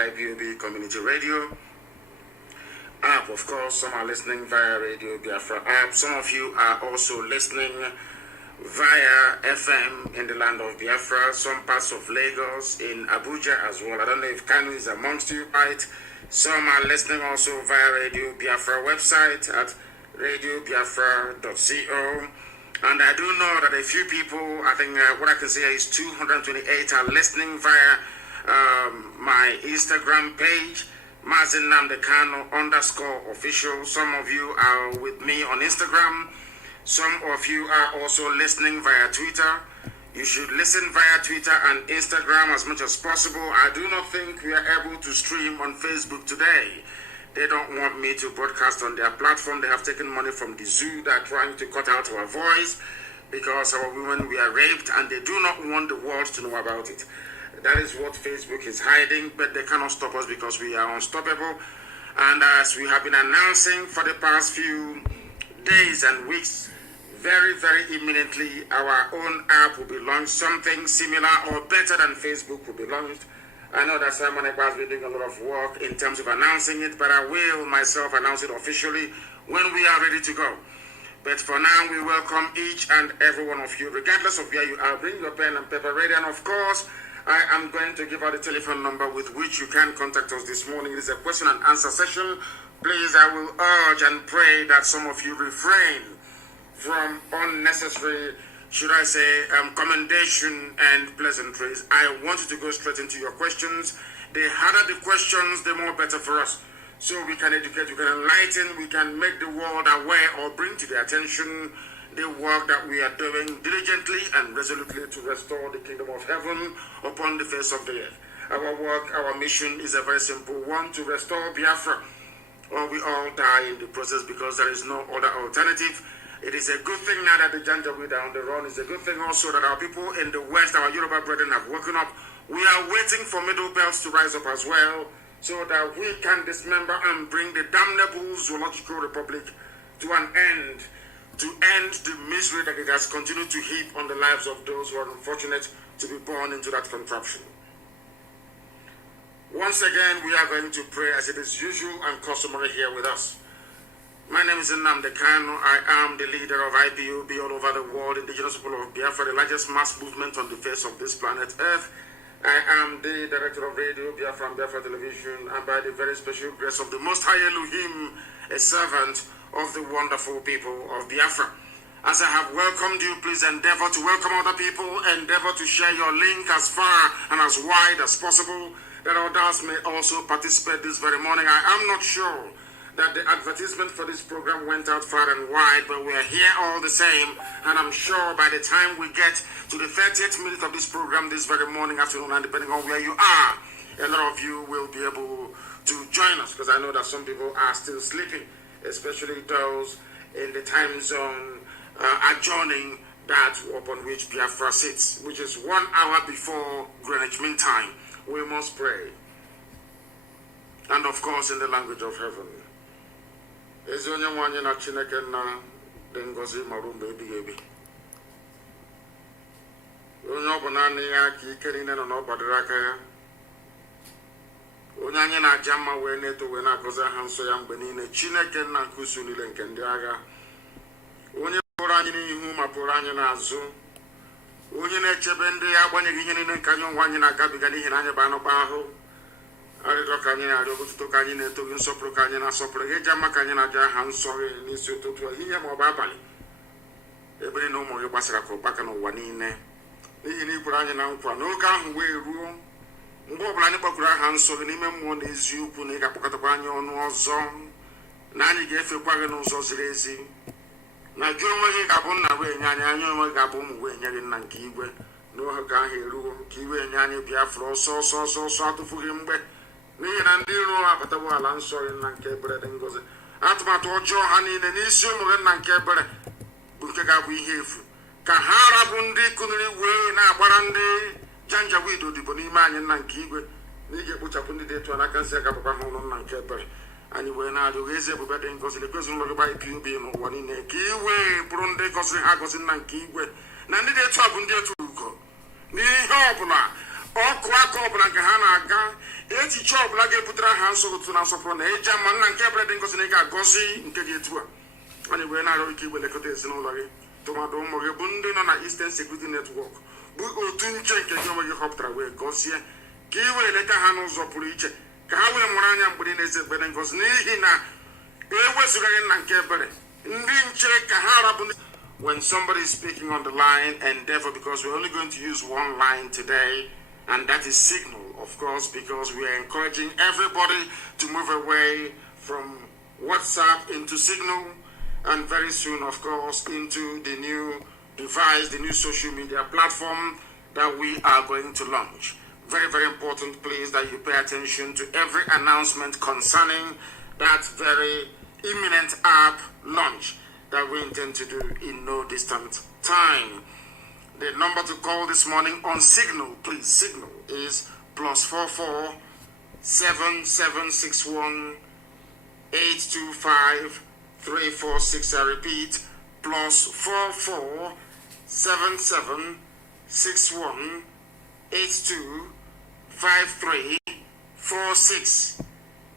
IBOB Community Radio app. Of course, some are listening via Radio Biafra app. Some of you are also listening via FM in the land of Biafra, some parts of Lagos, in Abuja as well. I don't know if Kanu is amongst you, right? Some are listening also via Radio Biafra website at radiobiafra.co. And I do know that a few people, I think what I can say is 228 are listening via my Instagram page, Mazi Nnamdi Kanu _official. Some of you are with me on Instagram. Some of you are also listening via Twitter. You should listen via Twitter and Instagram as much as possible. I do not think we are able to stream on Facebook today. They don't want me to broadcast on their platform. They have taken money from the zoo. They are trying to cut out our voice because our women were raped, and they do not want the world to know about it. That is what Facebook is hiding, but they cannot stop us because we are unstoppable. And as we have been announcing for the past few days and weeks, very, very imminently, our own app will be launched. Something similar or better than Facebook will be launched. I know that Simon Ekpa has been doing a lot of work in terms of announcing it, but I will myself announce it officially when we are ready to go. But for now, we welcome each and every one of you, regardless of where you are. Bring your pen and paper ready. And of course, I am going to give out the telephone number with which you can contact us this morning. It is a question and answer session. Please, I will urge and pray that some of you refrain from unnecessary, should I say, commendation and pleasantries. I want you to go straight into your questions. The harder the questions, the more better for us. So we can educate, we can enlighten, we can make the world aware or bring to their attention the work that we are doing diligently and resolutely to restore the kingdom of heaven upon the face of the earth. Our work, our mission is a very simple one: to restore Biafra, or we all die in the process, because there is no other alternative. It is a good thing now that the Janjaweed are on the run. It's a good thing also that our people in the West, our Yoruba brethren, have woken up. We are waiting for Middle Belts to rise up as well, so that we can dismember and bring the damnable zoological republic to an end, to end the misery that it has continued to heap on the lives of those who are unfortunate to be born into that contraption. Once again, we are going to pray as it is usual and customary here with us. My name is Nnamdi Kanu. I am the leader of IBOB all over the world, indigenous people of Biafra, the largest mass movement on the face of this planet Earth. I am the director of Radio Biafra and Biafra Television, and by the very special grace of the Most High Elohim, a servant of the wonderful people of Biafra. As I have welcomed you, please endeavor to welcome other people, endeavor to share your link as far and as wide as possible, that others may also participate this very morning. I am not sure that the advertisement for this program went out far and wide, but we are here all the same, and I'm sure by the time we get to the 30th minute of this program this very morning, afternoon, and depending on where you are, a lot of you will be able to join us, because I know that some people are still sleeping, especially those in the time zone adjoining that upon which Biafra sits, which is 1 hour before Greenwich Mean Time. We must pray, and of course in the language of heaven. Ezi onye nwe anyị na Chineke nna dị ngọzi marụ mgbe ebighị ebi. Onye ọ bụ naanị ya ka ike niile nọ n'ọgbadoro aka ya. Onye anyị na-aja mma wee na-eto wee na-agọzi aha nsọ ya mgbe niile. Chineke nna nke usu niile nke ndị agha. Onye pụrụ anyị n'ihu ma pụrụ anyị n'azụ. Onye na-echebe ndị ya agbanyeghị ihe niile nke anyị onwe anyị na-agabiga n'ihi na anyị bụ anụkpa ahụ. Arịrịọ ka anyị na-arịọ, otuto ka anyị na-eto gị, nsọpụrụ ka anyị na-asọpụrụ gị, ịja mma ka anyị na-aja aha nsọ gị n'isi ụtụtụ ehihie ma ọ bụ abalị, ebe na ụmụ gị gbasara ka ụkpaka n'ụwa niile, n'ihi na ikwere anyị na nkwa n'oge ahụ wee ruo mgbe ọbụla anyị kpọkuru aha nsọ gị n'ime mmụọ na eziokwu, na ị ga-akpọkọtakwa anyị ọnụ ọzọ, na anyị ga-efekwa gị n'ụzọ ziri ezi, na jụ onwe gị ga-abụ nna wee nye anyị, anyị onwe gị ga-abụ ụmụ wee nye gị nna nke igwe. N'oge ahụ eruo ka iwe nye anyị Biafra ọsọ ọsọ ọsọ ọsọ, atụfughị mgbe, n'ihi na ndị iro abatawo ala nsọ gị nna nke ebere dị ngọzi. Atụmatụ ọjọọ ha niile n'isi ụmụ gị nna nke ebere bụ nke ga-abụ ihe efu, ka ha arabụ ndị kụniri wee na-agbara ndị Janjaweed odibo n'ime anyị nna nke igwe, na ị ga-ekpochapụ ndị dị etu a n'aka nsị agapụkwa ha ụlọ nna nke ebere. Anyị wee na-arịọ ezi ebube dị ngọzi lekwa ezinụlọ gị gba IPOB n'ụwa niile, ka iwe bụrụ ndị gọziri ha gọzi nna nke igwe, na ndị dị etu a bụ ndị etu ugo n'ihe ọbụla Ọkụ ọbụla nke ha na-aga echiche ọbụla ga-ebutere ha nsogbu na nsọpụrụ na eji ama nna nke ebere dị ngozi na ị ga-agọzi nke dị etu a anyị wee na-arịọ ike iwelekọta ezinụlọ gị tụmadụ ụmụ gị bụ ndị nọ na Eastern Security Network bụ otu nche nke gị onwe gị họpụtara wee gọzie ka ị wee leta ha n'ụzọ pụrụ iche ka ha wee mụrụ anya mgbe niile eze ekpere ngozi n'ihi na ewezụgaghị nna nke ebere ndị nche ka ha rabụ. When somebody is speaking on the line, endeavor, because we're only going to use one line today, and that is Signal, of course, because we are encouraging everybody to move away from WhatsApp into Signal, and very soon, of course, into the new device, the new social media platform that we are going to launch. Very, very important, please, that you pay attention to every announcement concerning that very imminent app launch that we intend to do in no distant time. The number to call this morning on Signal, please, Signal, is +44 7761 825 346. I repeat, +44 7761 8253 46.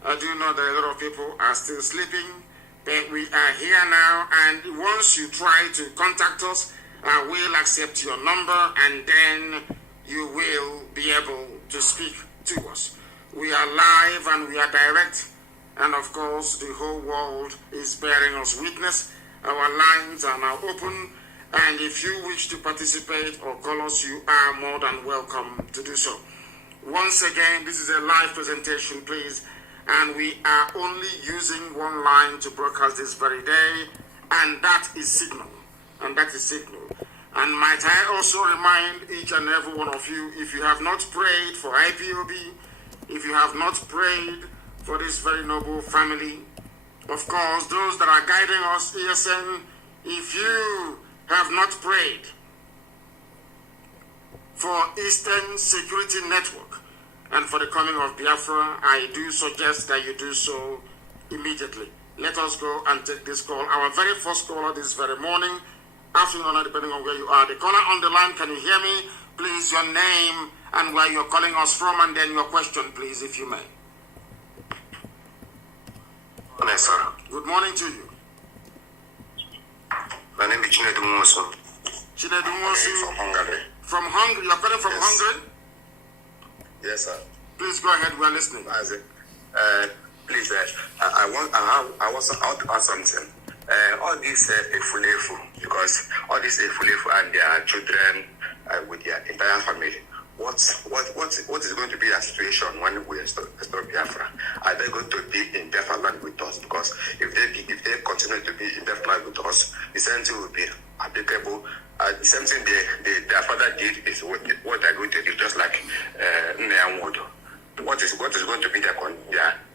I do know that a lot of people are still sleeping, but we are here now, and once you try to contact us, I will accept your number, and then you will be able to speak to us. We are live and we are direct, and of course the whole world is bearing us witness. Our lines are now open, and if you wish to participate or call us, you are more than welcome to do so. Once again, this is a live presentation, please, and we are only using one line to broadcast this very day, and that is Signal. And that is Signal. And might I also remind each and every one of you, if you have not prayed for IPOB, if you have not prayed for this very noble family, of course, those that are guiding us, ESN, if you have not prayed for Eastern Security Network and for the coming of Biafra, I do suggest that you do so immediately. Let us go and take this call. Our very first caller this very morning, afternoon or night, depending on where you are. The caller on the line, can you hear me? Please, your name and where you're calling us from, and then your question, please, if you may. Yes, sir. Good morning to you. My name is Chinedu Mwosu. Chinedu Mwosu. From Hungary. From Hungary? You're calling from Hungary? Yes, sir. Please go ahead. We're listening. Please, I want to ask something. All these Efulefu, because all these Efulefu and their children with their entire family, what is going to be the situation when we restore Biafra? Are they going to be in Biafra land with us? Because if they continue to be in Biafra land with us, the same thing will be applicable. The same thing their father did is what they're going to do, just like Nneamwodo. What is going to be their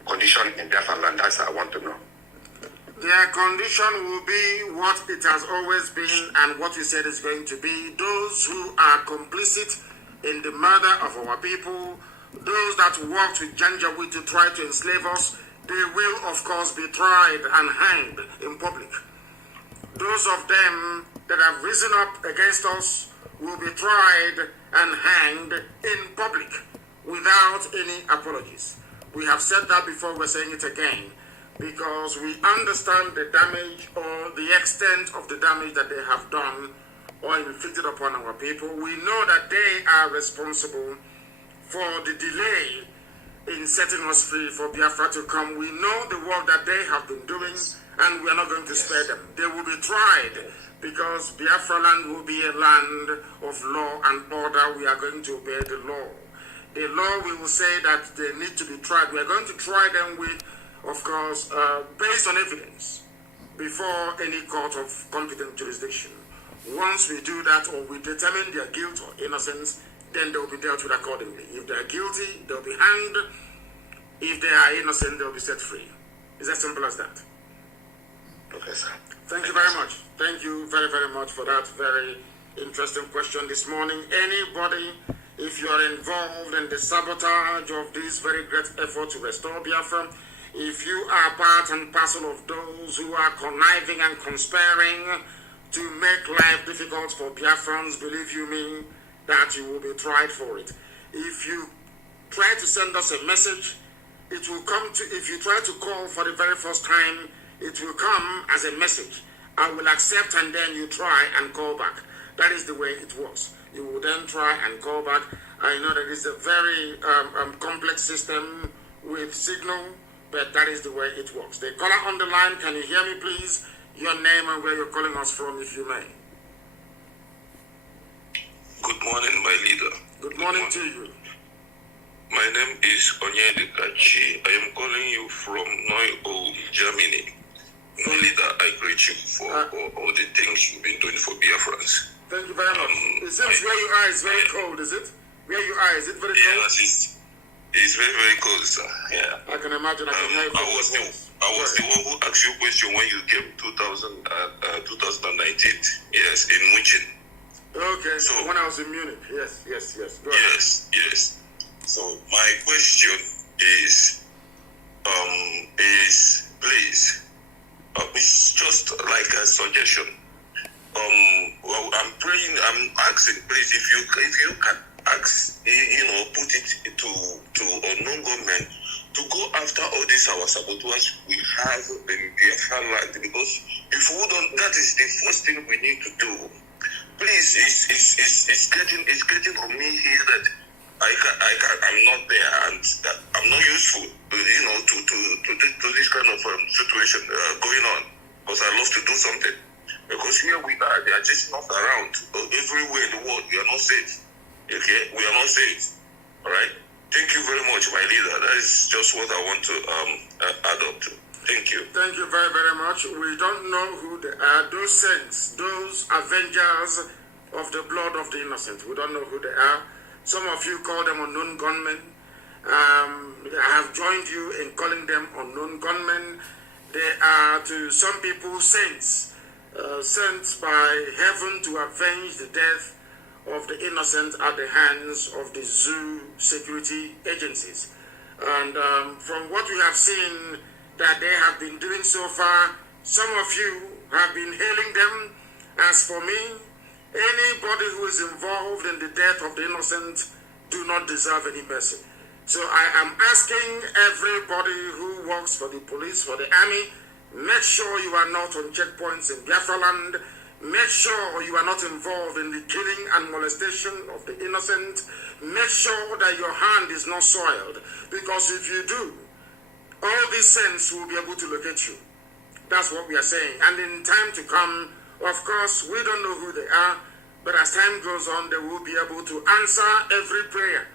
condition in Biafra land? That's what I want to know. Their condition will be what it has always been and what you said is going to be. Those who are complicit in the murder of our people, those that worked with Janjaweed to try to enslave us, they will of course be tried and hanged in public. Those of them that have risen up against us will be tried and hanged in public without any apologies. We have said that before, we're saying it again, because we understand the damage or the extent of the damage that they have done or inflicted upon our people. We know that they are responsible for the delay in setting us free for Biafra to come. We know the work that they have been doing, and we are not going to spare them. They will be tried, because Biafra land will be a land of law and order. We are going to obey the law. The law will say that they need to be tried. We are going to try them with, of course, based on evidence before any court of competent jurisdiction. Once we do that, or we determine their guilt or innocence, then they will be dealt with accordingly. If they are guilty, they'll be hanged. If they are innocent, they'll be set free. It's as simple as that. Okay, sir. Thank you very much. Thank you very, very much for that very interesting question this morning. Anybody, if you are involved in the sabotage of this very great effort to restore Biafra, if you are part and parcel of those who are conniving and conspiring to make life difficult for Biafrans, believe you me, that you will be tried for it. If you try to send us a message, it will come to, if you try to call for the very first time, it will come as a message. I will accept, and then you try and call back. That is the way it works. You will then try and call back. I know that it's a very complex system with signal, but that is the way it works. The caller on the line, can you hear me please? Your name and where you're calling us from, if you may. Good morning, my leader. Good morning to you. My name is Onyedika Kachi. I am calling you from Neu-Ulm, Germany. My leader, I greet you for all the things you've been doing for Biafrans. Thank you very much. It seems where you are is very cold, is it? Where you are, is it very cold? Yes, it's very, very cold, sir. Yeah. I can imagine. I can hear it. I was the one who asked you a question when you came 2019. Yes, in München. Okay. So when I was in Munich. Yes. Go ahead. Yes. So my question is please, it's just like a suggestion. Well, I'm asking, please, if you can ask, put it to unknown government to go after all these our saboteurs we have in Biafra land, because if we don't, that is the first thing we need to do. Please, it's getting on me here that I'm not there and I'm not useful, to this kind of situation going on, because I love to do something. Because here we are, they are chasing us around everywhere in the world. We are not safe. Okay, we are not safe. All right. Thank you very much, my leader. That is just what I want to add up to. Thank you. Thank you very, very much. We don't know who they are. Those saints, those avengers of the blood of the innocent. We don't know who they are. Some of you call them unknown gunmen. I have joined you in calling them unknown gunmen. They are, to some people, saints, sent by heaven to avenge the death of the innocent at the hands of the zoo security agencies. And from what we have seen that they have been doing so far, some of you have been hailing them. As for me, anybody who is involved in the death of the innocent do not deserve any mercy. So I am asking everybody who works for the police, for the army, make sure you are not on checkpoints in Biafra land. Make sure you are not involved in the killing and molestation of the innocent. Make sure that your hand is not soiled, because if you do, all these sins will be able to locate you. That's what we are saying. And in time to come, of course, we don't know who they are, but as time goes on, they will be able to answer every prayer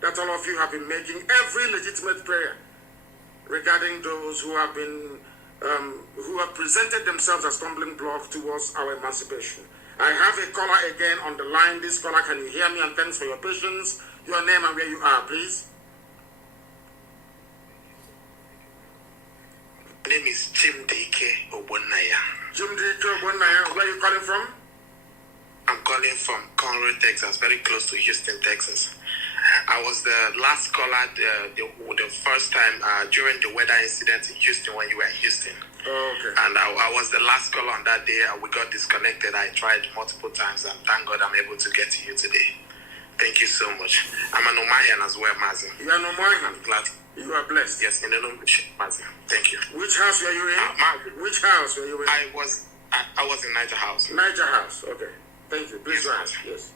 that all of you have been making, every legitimate prayer regarding those who have been who have presented themselves as stumbling block towards our emancipation. I have a caller again on the line. This caller, can you hear me? And thanks for your patience. Your name and where you are, please. My name is Chimdike Obonaya. Chimdike Obonaya, where are you calling from? I'm calling from Conroe, Texas, very close to Houston, Texas. I was the last caller the first time during the weather incident in Houston when you were in Houston. Oh, okay. And I was the last caller on that day. We got disconnected. I tried multiple times, and thank God I'm able to get to you today. Thank you so much. I'm an Omahian as well, Mazi. You are an Omahian? Glad. You are blessed. Yes, in the name of Mazi. Thank you. Which house were you in? Mazi. Which house were you in? I was in Niger House. Niger House, okay. Thank you. Please go ahead. Yes.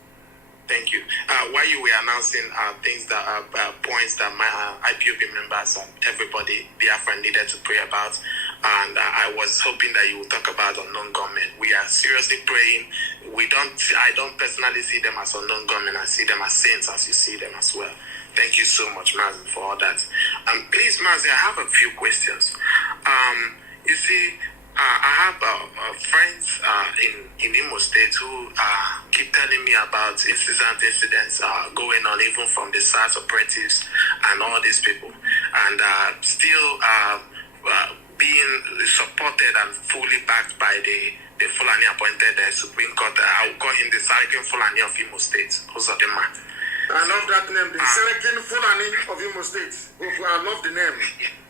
Thank you. While you were announcing things that are points that my IPOB members and everybody, Biafra, needed to pray about, and I was hoping that you would talk about unknown government. We are seriously praying. I don't personally see them as unknown government. I see them as saints, as you see them as well. Thank you so much, Mazi, for all that. Please, Mazi, I have a few questions. You see, I have friends in Imo State who keep telling me about incidents going on, even from the SARS operatives and all these people, and still being supported and fully backed by the Fulani appointed Supreme Court. I will call him the Sarkin Fulani of Imo State. I love that name, the Sarkin Fulani of Imo State. I love the name.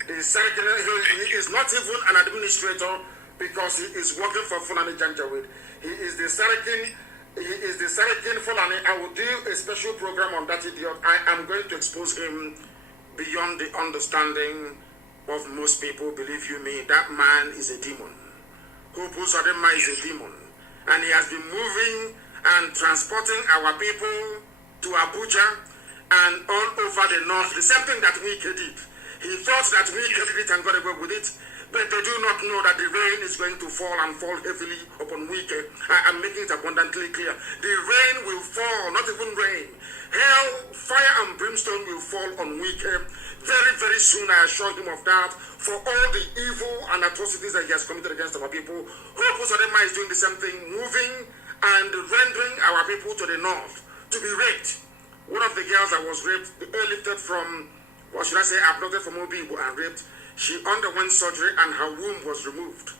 The Sarkin, he is not even an administrator, because he is working for Fulani Janjaweed. He is the Sarkin He is the Sarkin Fulani. I will do a special program on that idiot. I am going to expose him beyond the understanding of most people. Believe you me, that man is a demon. Hopu Uzodinma is a demon. And he has been moving and transporting our people to Abuja and all over the north. The same thing that we did. He thought that we did it and got away with it. But they do not know that the rain is going to fall and fall heavily upon Wike. I am making it abundantly clear. The rain will fall, not even rain. Hell, fire and brimstone will fall on Wike. Very, very soon, I assure him of that. For all the evil and atrocities that he has committed against our people, Hope Uzodinma is doing the same thing, moving and rendering our people to the north to be raped. One of the girls that was raped, airlifted from, what should I say, abducted from OBI-IGBO and raped, she underwent surgery and her womb was removed.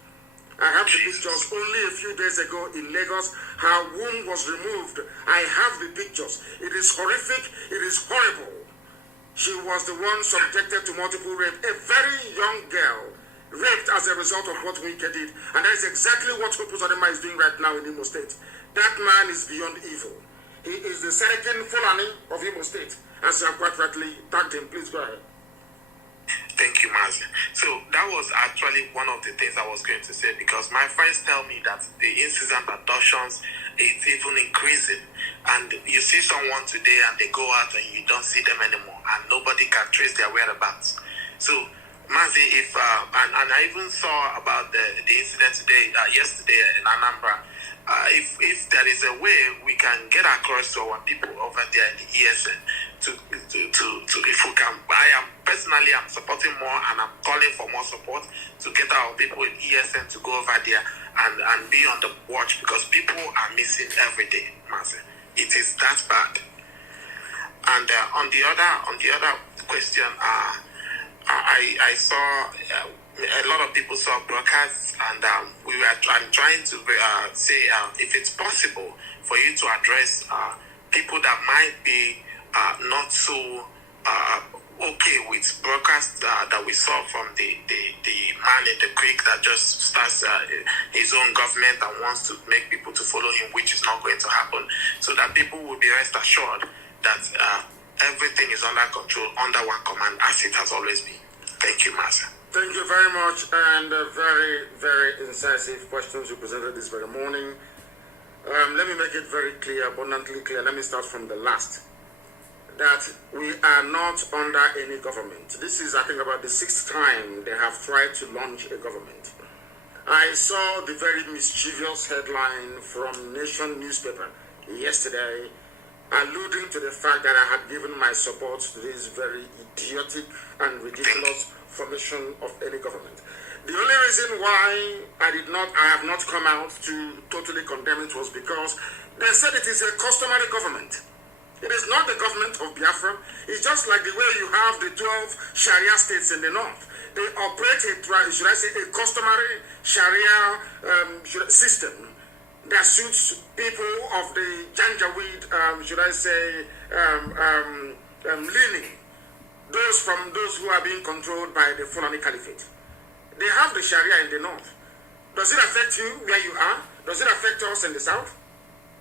I have the pictures only a few days ago in Lagos. Her womb was removed. I have the pictures. It is horrific. It is horrible. She was the one subjected to multiple rape. A very young girl raped as a result of what Wike did. And that is exactly what Hope Uzodinma is doing right now in Imo State. That man is beyond evil. He is the Sarkin Fulani of Imo State. As you have quite rightly tagged him. Please go ahead. Thank you, Mazi. So that was actually one of the things I was going to say, because my friends tell me that the incessant abductions is even increasing, and you see someone today and they go out and you don't see them anymore, and nobody can trace their whereabouts. So Mazi, if and I even saw about the incident today, yesterday in Anambra. If there is a way we can get across to our people over there in the ESN to if we can, I'm supporting more, and I'm calling for more support to get our people in ESN to go over there and be on the watch, because people are missing every day, Mazi. It is that bad. And on the other question, I saw a lot of people saw broadcasts, and I'm trying to say if it's possible for you to address people that might be not so okay with broadcasts that we saw from the man in the creek that just starts his own government and wants to make people to follow him, which is not going to happen, so that people will be rest assured that everything is under control, under one command, as it has always been. Thank you, Mazi. Thank you very much, and very, very incisive questions you presented this very morning. Let me make it very clear, abundantly clear. Let me start from the last. That we are not under any government. This is, I think, about the 6th time they have tried to launch a government. I saw the very mischievous headline from Nation newspaper yesterday, alluding to the fact that I had given my support to this very idiotic and ridiculous formation of any government. The only reason why I have not come out to totally condemn it was because they said it is a customary government. It is not the government of Biafra. It's just like the way you have the 12 Sharia states in the north. They operate a customary Sharia system that suits people of the Janjaweed, leaning. Those who are being controlled by the Fulani Caliphate. They have the Sharia in the north. Does it affect you where you are? Does it affect us in the south?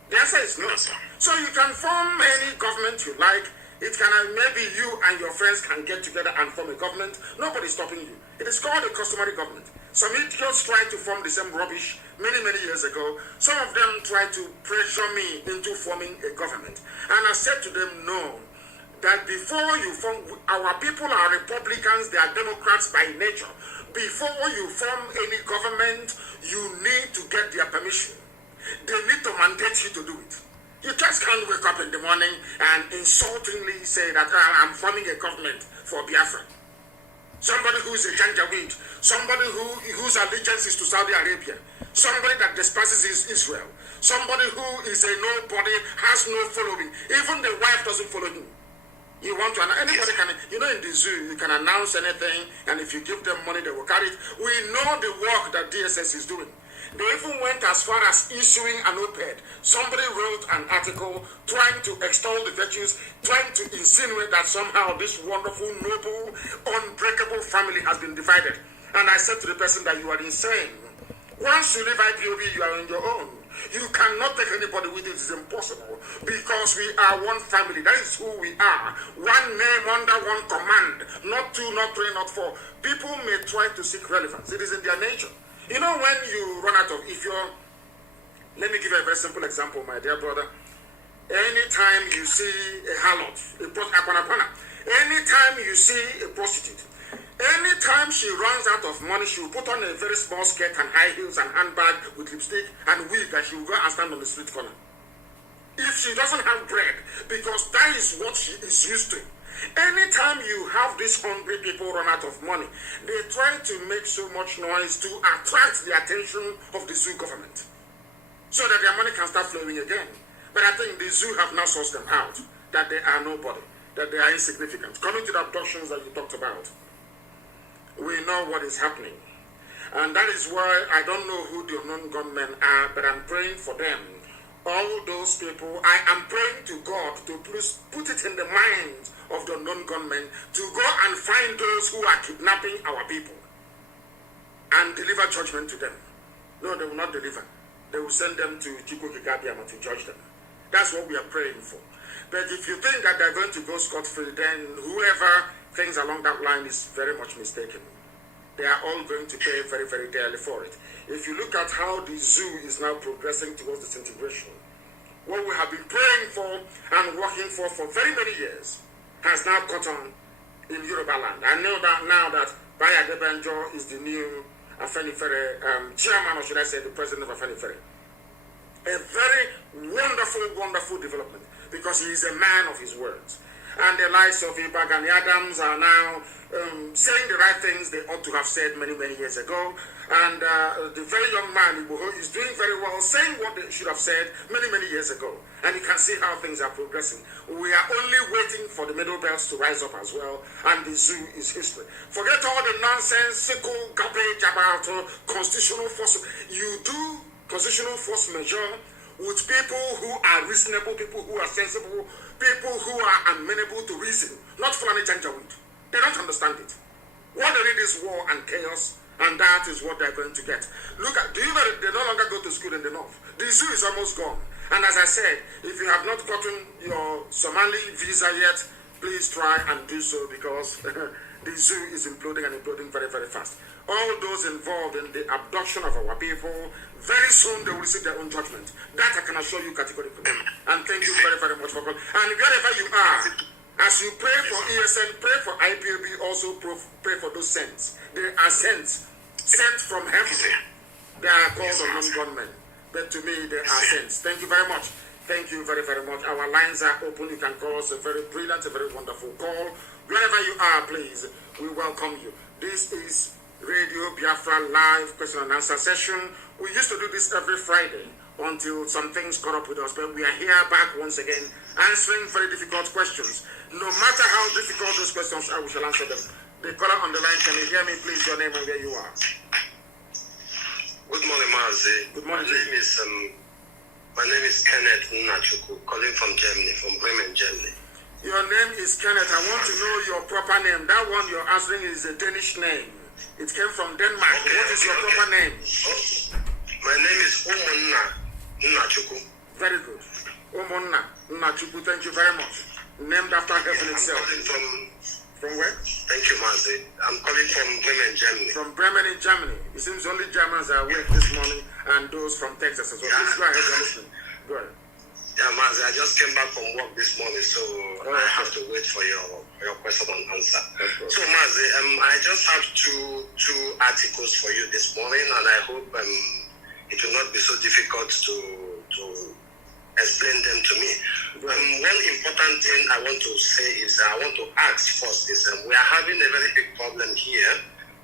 The answer is no. So you can form any government you like. It can, maybe you and your friends can get together and form a government. Nobody's stopping you. It is called a customary government. Some idiots tried to form the same rubbish many, many years ago. Some of them tried to pressure me into forming a government. And I said to them, no. That before you form, our people are Republicans, they are Democrats by nature. Before you form any government, you need to get their permission. They need to mandate you to do it. You just can't wake up in the morning and insultingly say that I'm forming a government for Biafra. Somebody who is a Janjaweed, somebody whose allegiance is to Saudi Arabia, somebody that despises Israel, somebody who is a nobody, has no following. Even the wife doesn't follow him. You want to, anybody can, in the zoo, you can announce anything, and if you give them money, they will carry it. We know the work that DSS is doing. They even went as far as issuing an op-ed. Somebody wrote an article trying to extol the virtues, trying to insinuate that somehow this wonderful, noble, unbreakable family has been divided. And I said to the person that you are insane. Once you leave IPOB, you are on your own. You cannot take anybody with it. It's impossible. Because we are one family. That is who we are. One name under one command. Not two, not three, not four. People may try to seek relevance. It is in their nature. You know, when you run out of, let me give you a very simple example, my dear brother. Anytime you see a harlot, anytime you see a prostitute, anytime she runs out of money, she will put on a very small skirt and high heels and handbag with lipstick and wig, and she will go and stand on the street corner. If she doesn't have bread, because that is what she is used to. Anytime you have these hungry people run out of money, they try to make so much noise to attract the attention of the zoo government, so that their money can start flowing again. But I think the zoo have now sourced them out, that they are nobody, that they are insignificant. Coming to the abductions that you talked about, we know what is happening. And that is why I don't know who the unknown gunmen are, but I'm praying for them. All those people, I am praying to God to please put it in the minds of the unknown gunmen to go and find those who are kidnapping our people and deliver judgment to them. No, they will not deliver. They will send them to Chukwu to judge them. That's what we are praying for. But if you think that they're going to go scot-free, then whoever thinks along that line is very much mistaken. They are all going to pay very, very dearly for it. If you look at how the zoo is now progressing towards disintegration, what we have been praying for and working for very many years has now caught on in Yoruba land. I know that now that Baya Debanjo is the new Afenifere chairman, or should I say the president of Afenifere. A very wonderful, wonderful development, because he is a man of his words. And the likes of Ibagani Adams are now saying the right things they ought to have said many, many years ago. And the very young man, Igboho, is doing very well, saying what they should have said many, many years ago. And you can see how things are progressing. We are only waiting for the middle belts to rise up as well, and the zoo is history. Forget all the nonsensical garbage about constitutional force. You do constitutional force majeure with people who are reasonable, people who are sensible, people who are amenable to reason, not Fulani Janjaweed. They don't understand it. What they need is war and chaos, and that is what they're going to get. Look at, do you know that they no longer go to school in the north? The zoo is almost gone. And as I said, if you have not gotten your Somali visa yet, please try and do so, because the zoo is imploding and imploding very, very fast. All those involved in the abduction of our people, very soon they will receive their own judgment. That I can assure you categorically. And thank you very, very much for calling. And wherever you are, as you pray for ESN, pray for IPOB, also pray for those saints. They are saints, sent from heaven. They are called unknown gunmen. But to me, they are saints. Thank you very much. Thank you very, very much. Our lines are open. You can call us a very brilliant, a very wonderful call. Wherever you are, please, we welcome you. This is Radio Biafra Live question and answer session. We used to do this every Friday until some things caught up with us, but we are here back once again answering very difficult questions. No matter how difficult those questions are, we shall answer them. The caller on the line, can you hear me, please? Your name and where you are. Good morning, Mazi. Good morning. My name is Kenneth Nnachuku, calling from Germany, from Bremen, Germany. Your name is Kenneth. I want to know your proper name. That one you're answering is a Danish name. It came from Denmark. What is your proper name? My name is Umunna Nnachuku. Very good. Umunna Nnachuku, thank you very much. Named after heaven itself. I'm calling from where? Thank you, Mazi. I'm calling from Bremen, Germany. From Bremen in Germany. It seems only Germans are awake this morning, and those from Texas as well. Yeah. Please go ahead, you're listening. Go ahead. Yeah, Mazi, I just came back from work this morning, so I have to wait for your question and answer. So, Mazi, I just have two articles for you this morning, and I hope it will not be so difficult to explain them to me. One important thing I want to say is, I want to ask first is, we are having a very big problem here,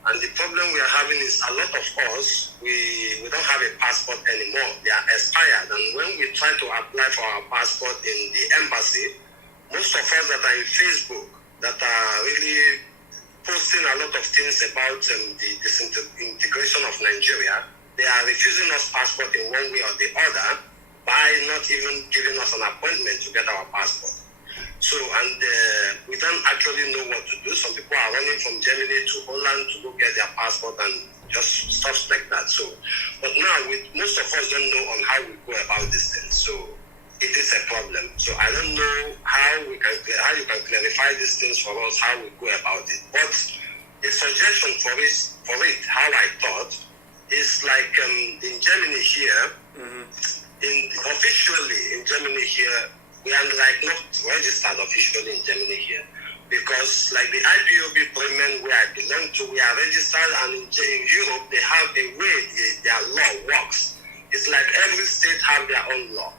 and the problem we are having is a lot of us, we don't have a passport anymore. They are expired, and when we try to apply for our passport in the embassy, most of us that are in Facebook, that are really posting a lot of things about the disintegration of Nigeria, they are refusing us passport in one way or the other by not even giving us an appointment to get our passport. So, and we don't actually know what to do. Some people are running from Germany to Holland to go get their passport and just stuff like that. So, but now most of us don't know on how we go about this thing. So, it is a problem. So, I don't know how you can clarify these things for us, how we go about it. But a suggestion for it, how I thought, is like in Germany here, officially in Germany here, we are like not registered officially in Germany here, because like the IPOB women where I belong to, we are registered, and in Europe they have a way their law works. It's like every state have their own law.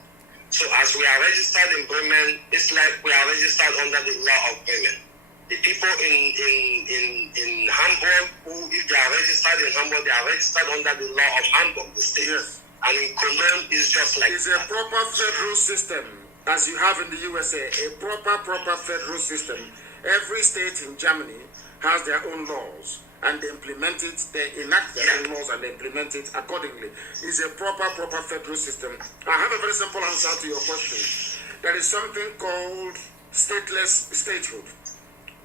So as we are registered in Bremen, it's like we are registered under the law of Bremen. The people in Hamburg, who if they are registered in Hamburg, they are registered under the law of Hamburg, the state. Yes. And in Cologne, it's just like it's a proper federal system, as you have in the USA, a proper federal system. Every state in Germany has their own laws, and they implement it, they enact their own laws, and they implement it accordingly. It's a proper federal system. I have a very simple answer to your question. There is something called stateless statehood,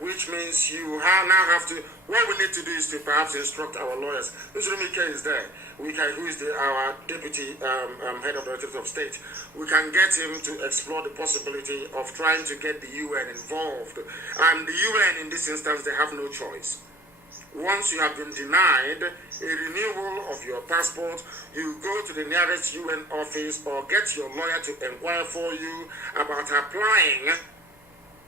which means you now have to, what we need to do is to perhaps instruct our lawyers. Mr. Mike is there, who is our deputy head of the Relations of State. We can get him to explore the possibility of trying to get the UN involved. And the UN, in this instance, they have no choice. Once you have been denied a renewal of your passport, you go to the nearest UN office or get your lawyer to inquire for you about applying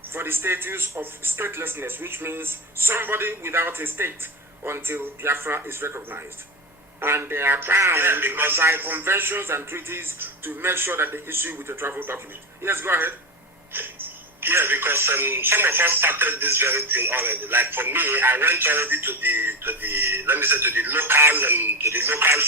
for the status of statelessness, which means somebody without a state until Biafra is recognized. And they are bound by conventions and treaties to make sure that they issue with a travel document. Yes, go ahead. Yeah, because some of us started this very thing already. Like for me, I went already to the local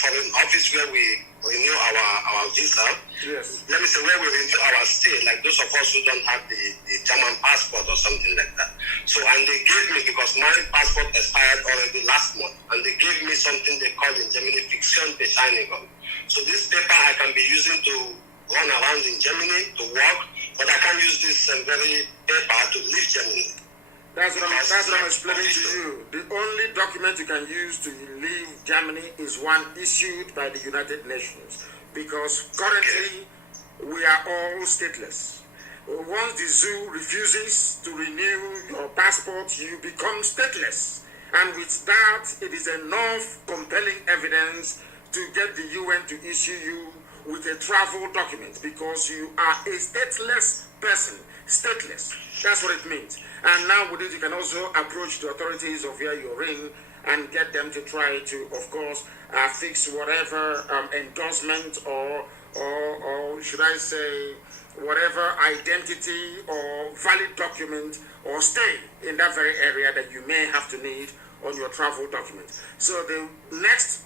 foreign office where we renew our visa. Yes. Let me say where we renew our stay, like those of us who don't have the German passport or something like that. So, and they gave me, because my passport expired already last month, and they gave me something they call in Germany Fiktionsbescheinigung. So this paper I can be using to run around in Germany to work, but I can't use this very paper to leave Germany. That's what I'm explaining to you. The only document you can use to leave Germany is one issued by the United Nations, because currently we are all stateless. Once the zoo refuses to renew your passport, you become stateless. And with that, it is enough compelling evidence to get the UN to issue you with a travel document, because you are a stateless person. Stateless. That's what it means. And now with it, you can also approach the authorities of where you're in and get them to try to, of course, fix whatever endorsement or should I say, whatever identity or valid document or stay in that very area that you may have to need on your travel document. So the next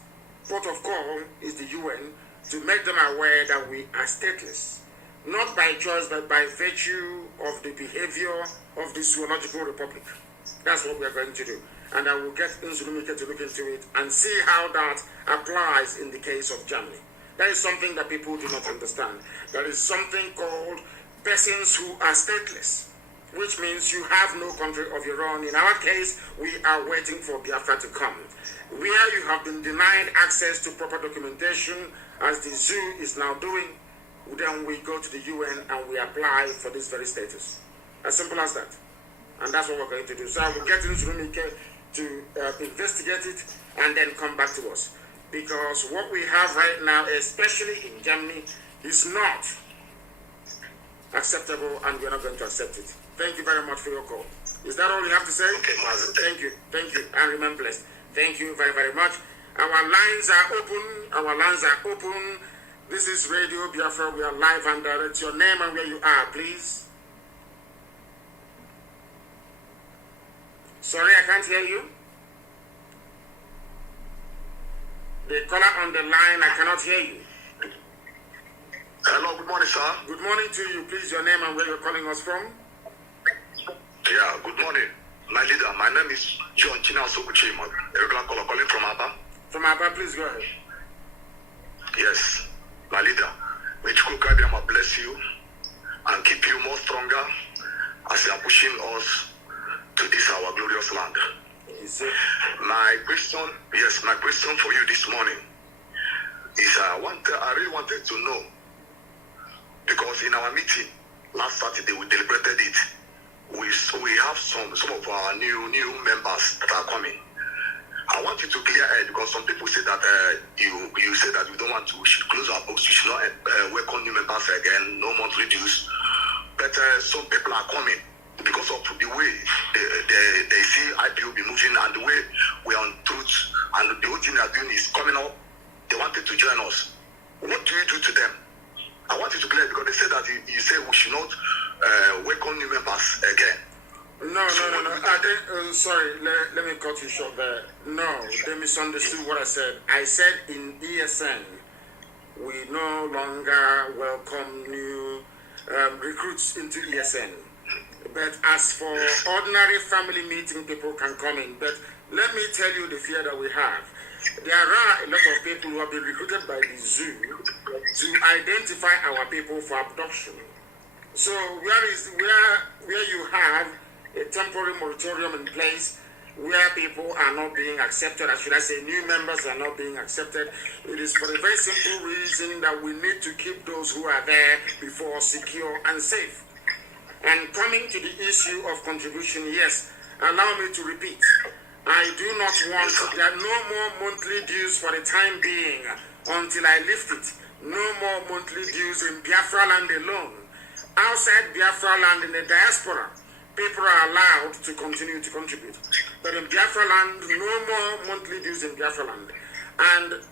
port of call is the UN, to make them aware that we are stateless, not by choice, but by virtue of the behavior of the zoological republic. That's what we are going to do. And I will get Nzulumike to look into it and see how that applies in the case of Germany. That is something that people do not understand. There is something called persons who are stateless, which means you have no country of your own. In our case, we are waiting for Biafra to come. Where you have been denied access to proper documentation, as the zoo is now doing, then we go to the UN and we apply for this very status. As simple as that. And that's what we're going to do. So I will get Nzulumike to investigate it and then come back to us. Because what we have right now, especially in Germany, is not acceptable, and we're not going to accept it. Thank you very much for your call. Is that all you have to say? Okay, Mazi. Thank you, and remember blessed. Thank you very, very much. Our lines are open. This is Radio Biafra. We are live and direct. Your name and where you are, please. Sorry, I can't hear you. The caller on the line, I cannot hear you. Hello, good morning, sir. Good morning to you. Please, your name and where you're calling us from. Yeah, good morning. My leader, my name is John China Sokuchima, a regular caller calling from Aba. From Aba, please go ahead. Yes, my leader. May Chukwukabiyama bless you and keep you more stronger as they are pushing us to this our glorious land. My question for you this morning is I really wanted to know, because in our meeting last Saturday we deliberated it. We have some of our new members that are coming. I want you to clear air, because some people say that you say that we don't want to, we should close our books, we should not welcome new members again, no monthly dues. But some people are coming because of the way they see IPOB moving and the way we are on truth, and the whole thing they are doing is coming up. They wanted to join us. What do you do to them? I want you to clear, because they say that you say we should not welcome new members again. No. Sorry, let me cut you short there. No, they misunderstood what I said. I said in ESN, we no longer welcome new recruits into ESN. But as for ordinary family meeting, people can come in. But let me tell you the fear that we have. There are a lot of people who have been recruited by the zoo to identify our people for abduction. So where you have a temporary moratorium in place, where people are not being accepted, or should I say new members are not being accepted, it is for a very simple reason that we need to keep those who are there before secure and safe. And coming to the issue of contribution, yes, allow me to repeat. I do not want, there are no more monthly dues for the time being until I lift it. No more monthly dues in Biafra land alone. Outside Biafra land in the diaspora, people are allowed to continue to contribute. But in Biafra land, no more monthly dues in Biafra land. And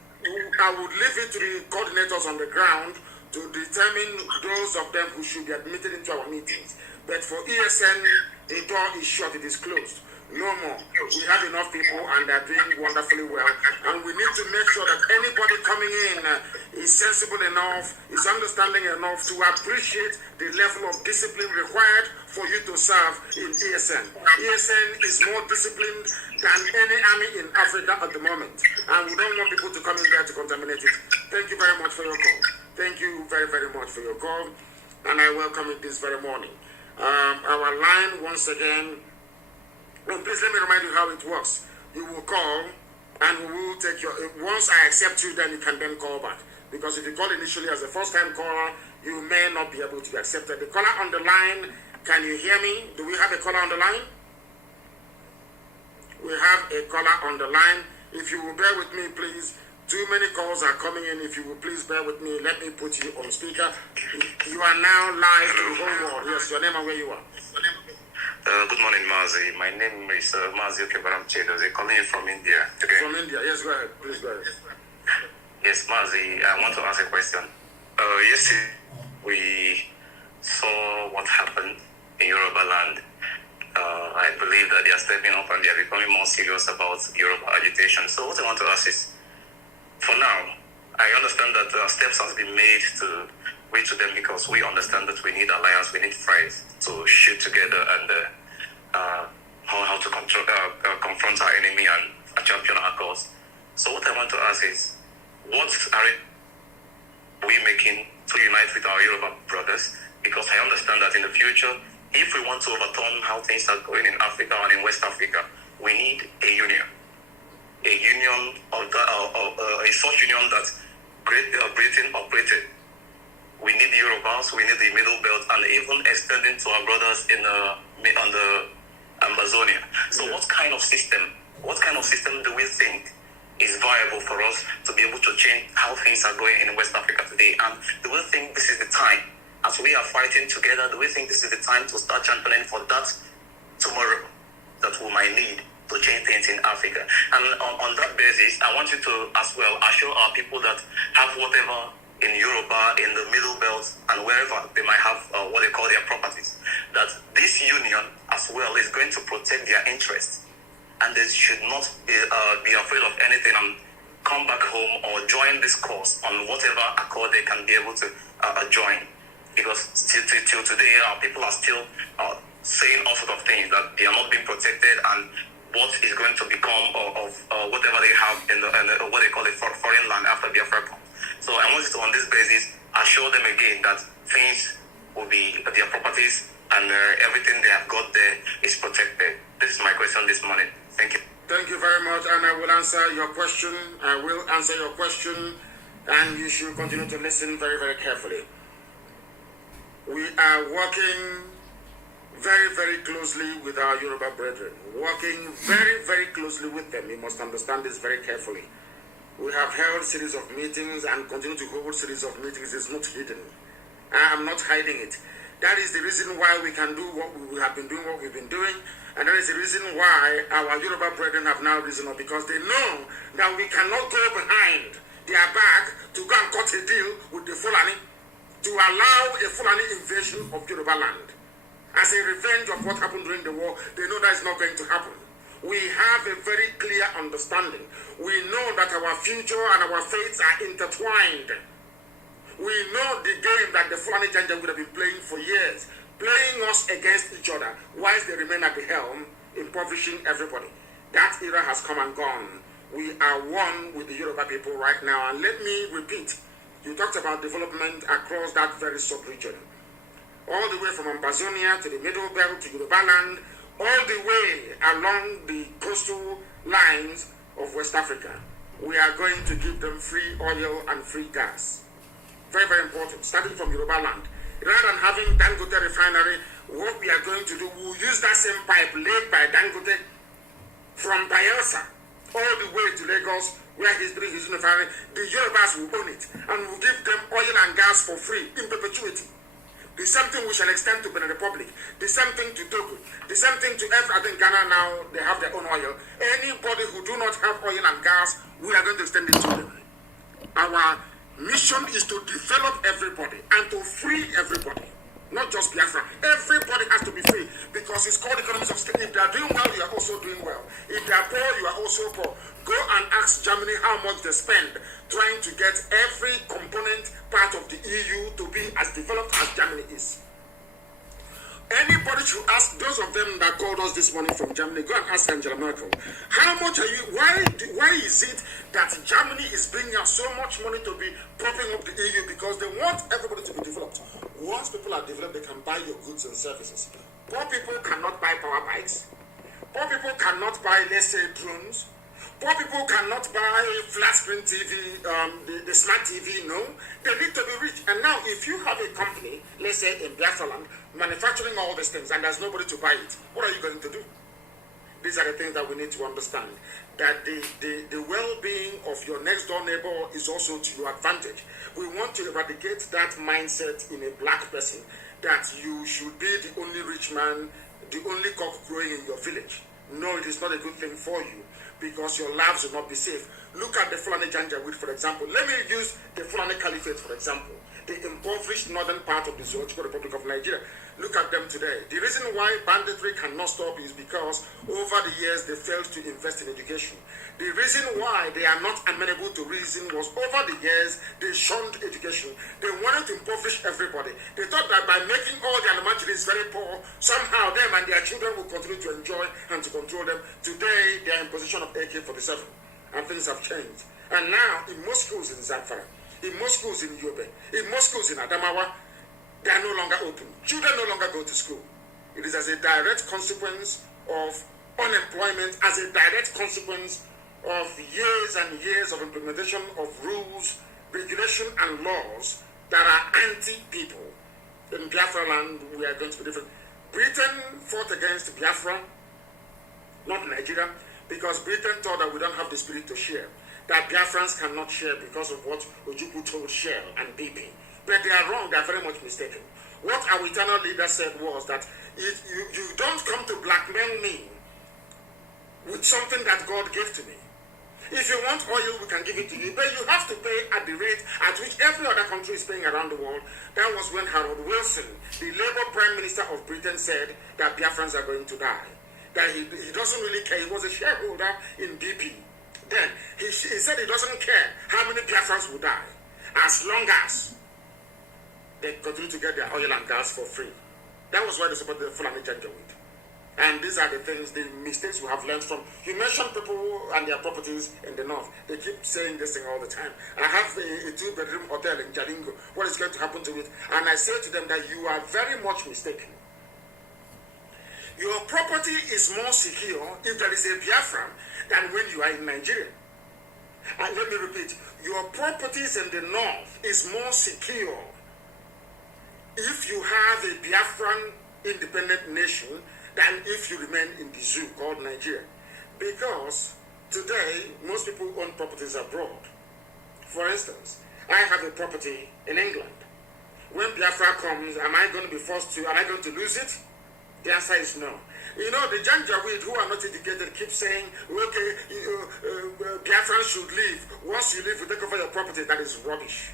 I would leave it to the coordinators on the ground to determine those of them who should be admitted into our meetings. But for ESN, the door is shut, it is closed. No more. We have enough people and they're doing wonderfully well. And we need to make sure that anybody coming in is sensible enough, is understanding enough to appreciate the level of discipline required for you to serve in ESN. ESN is more disciplined than any army in Africa at the moment. And we don't want people to come in there to contaminate it. Thank you very much for your call. Thank you very, very much for your call. And I welcome it this very morning. Our line, once again, and please let me remind you how it works. You will call and we will take your, once I accept you, then you can then call back. Because if you call initially as a first-time caller, you may not be able to be accepted. The caller on the line, can you hear me? Do we have a caller on the line? We have a caller on the line. If you will bear with me, please. Too many calls are coming in. If you will please bear with me, let me put you on speaker. You are now live to the whole world. Yes, your name and where you are. Good morning, Mazi. My name is Mazi Nnamdi Kanu. I'm calling you from India today. From India, yes, go ahead. Please go ahead. Yes, Mazi, I want to ask a question. Yesterday, we saw what happened in Yoruba land. I believe that they are stepping up and they are becoming more serious about Yoruba agitation. So what I want to ask is, for now, I understand that steps have been made to reach to them because we understand that we need alliance, we need friends to shoot together and how to confront our enemy and champion our cause. So what I want to ask is, what are we making to unite with our Yoruba brothers? Because I understand that in the future, if we want to overturn how things are going in Africa and in West Africa, we need a union. A union of a such union that Britain operated. We need the Yorubas, we need the Middle Belt, and even extending to our brothers on the Amazonia. So what kind of system do we think is viable for us to be able to change how things are going in West Africa today? And do we think this is the time, as we are fighting together, do we think this is the time to start championing for that tomorrow that we might need to change things in Africa? And on that basis, I want you to as well assure our people that have whatever in Yoruba, in the Middle Belt, and wherever they might have what they call their properties, that this union as well is going to protect their interests, and they should not be afraid of anything and come back home or join this cause on whatever accord they can be able to join. Because till today, people are still saying all sorts of things, that they are not being protected, and what is going to become of whatever they have in the what they call a foreign land after Biafra comes. So I want you to, on this basis, assure them again that things will be, their properties and everything they have got there is protected. This is my question this morning. Thank you. Thank you very much, and I will answer your question. I will answer your question, and you should continue to listen very, very carefully. We are working very, very closely with our Yoruba brethren, working very, very closely with them. You must understand this very carefully. We have held a series of meetings and continue to hold a series of meetings. It's not hidden. I am not hiding it. That is the reason why we can do what we have been doing, what we've been doing. And that is the reason why our Yoruba brethren have now risen up, because they know that we cannot go behind their back to go and cut a deal with the Fulani, to allow a Fulani invasion of Yoruba land. As a revenge of what happened during the war, they know that is not going to happen. We have a very clear understanding. We know that our future and our fates are intertwined. We know the game that the Fulani Janja would have been playing for years, playing us against each other, whilst they remain at the helm, impoverishing everybody. That era has come and gone. We are one with the Yoruba people right now. And let me repeat, you talked about development across that very sub-region. All the way from Ambazonia to the Middle Belt to Yoruba land, all the way along the coastal lines of West Africa. We are going to give them free oil and free gas. Very, very important, starting from Yoruba land. Rather than having Dangote refinery, what we are going to do, we'll use that same pipe laid by Dangote from Bayelsa all the way to Lagos, where he's doing his refinery. The Yorubas will own it, and we'll give them oil and gas for free in perpetuity. The same thing we shall extend to Benin Republic. The same thing to Togo. The same thing to I think Ghana now, they have their own oil. Anybody who do not have oil and gas, we are going to extend it to them. Our mission is to develop everybody and to free everybody. Not just Biafra. Everybody has to be free, because it's called economies of scale. If they are doing well, you are also doing well. If they are poor, you are also poor. Go and ask Germany how much they spend trying to get every component part of the EU to be as developed as Germany is. Anybody should ask those of them that called us this morning from Germany, go and ask Angela Merkel, how much are you, why is it that Germany is bringing out so much money to be propping up the EU? Because they want everybody to be developed. Once people are developed, they can buy your goods and services. Poor people cannot buy power bikes. Poor people cannot buy, let's say, drones. Poor people cannot buy flat screen TV, the smart TV, no. They need to be rich. And now, if you have a company, let's say in Biafra land, manufacturing all these things, and there's nobody to buy it, what are you going to do? These are the things that we need to understand. That the well-being of your next-door neighbor is also to your advantage. We want to eradicate that mindset in a black person, that you should be the only rich man, the only cock growing in your village. No, it is not a good thing for you, because your lives will not be safe. Look at the Fulani Janjaweed, for example. Let me use the Fulani Caliphate, for example. The impoverished northern part of the Zoological Republic of Nigeria. Look at them today. The reason why banditry cannot stop is because over the years they failed to invest in education. The reason why they are not amenable to reason was over the years they shunned education. They wanted to impoverish everybody. They thought that by making all the Alamajiris very poor, somehow them and their children will continue to enjoy and to control them. Today they are in possession of AK-47 and things have changed. And now in most schools in Zamfara, in most schools in Yobe, in most schools in Adamawa, they are no longer open. Children no longer go to school. It is as a direct consequence of unemployment, as a direct consequence of years and years of implementation of rules, regulation, and laws that are anti-people. In Biafra land, we are going to be different. Britain fought against Biafra, not Nigeria, because Britain thought that we don't have the spirit to share. That Biafrans cannot share because of what Ojukwu told Shell and BP. But they are wrong, they are very much mistaken. What our eternal leader said was that you don't come to blackmail me with something that God gave to me. If you want oil, we can give it to you, but you have to pay at the rate at which every other country is paying around the world. That was when Harold Wilson, the Labour Prime Minister of Britain, said that Biafrans are going to die. That he doesn't really care. He was a shareholder in BP. Then he said he doesn't care how many Biafrans will die, as long as they continue to get their oil and gas for free. That was why they supported the Fulani Janjaweed. And these are the things, the mistakes we have learned from. You mentioned people and their properties in the north. They keep saying this thing all the time. I have a 2-bedroom hotel in Jalingo. What is going to happen to it? And I say to them that you are very much mistaken. Your property is more secure if there is a Biafran than when you are in Nigeria. And let me repeat, your properties in the north is more secure if you have a Biafran independent nation than if you remain in the zoo called Nigeria. Because today, most people own properties abroad. For instance, I have a property in England. When Biafra comes, am I going to lose it? The answer is no. You know, the Janjaweed who are not educated keep saying, okay, Biafrans should leave. Once you leave, you take over your property. That is rubbish.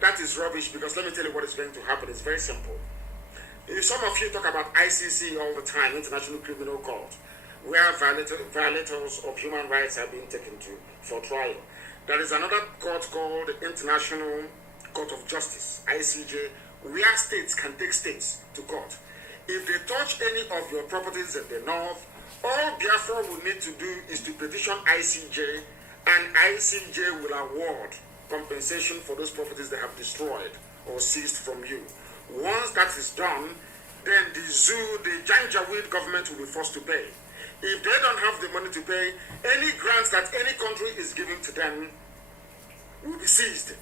That is rubbish, because let me tell you what is going to happen. It's very simple. If some of you talk about ICC all the time, International Criminal Court, where violators of human rights are being taken to for trial. There is another court called the International Court of Justice, ICJ, where states can take states to court. If they touch any of your properties in the north, all Biafra will need to do is to petition ICJ, and ICJ will award compensation for those properties they have destroyed or seized from you. Once that is done, then the zoo, the Janjaweed government will be forced to pay. If they don't have the money to pay, any grants that any country is giving to them will be seized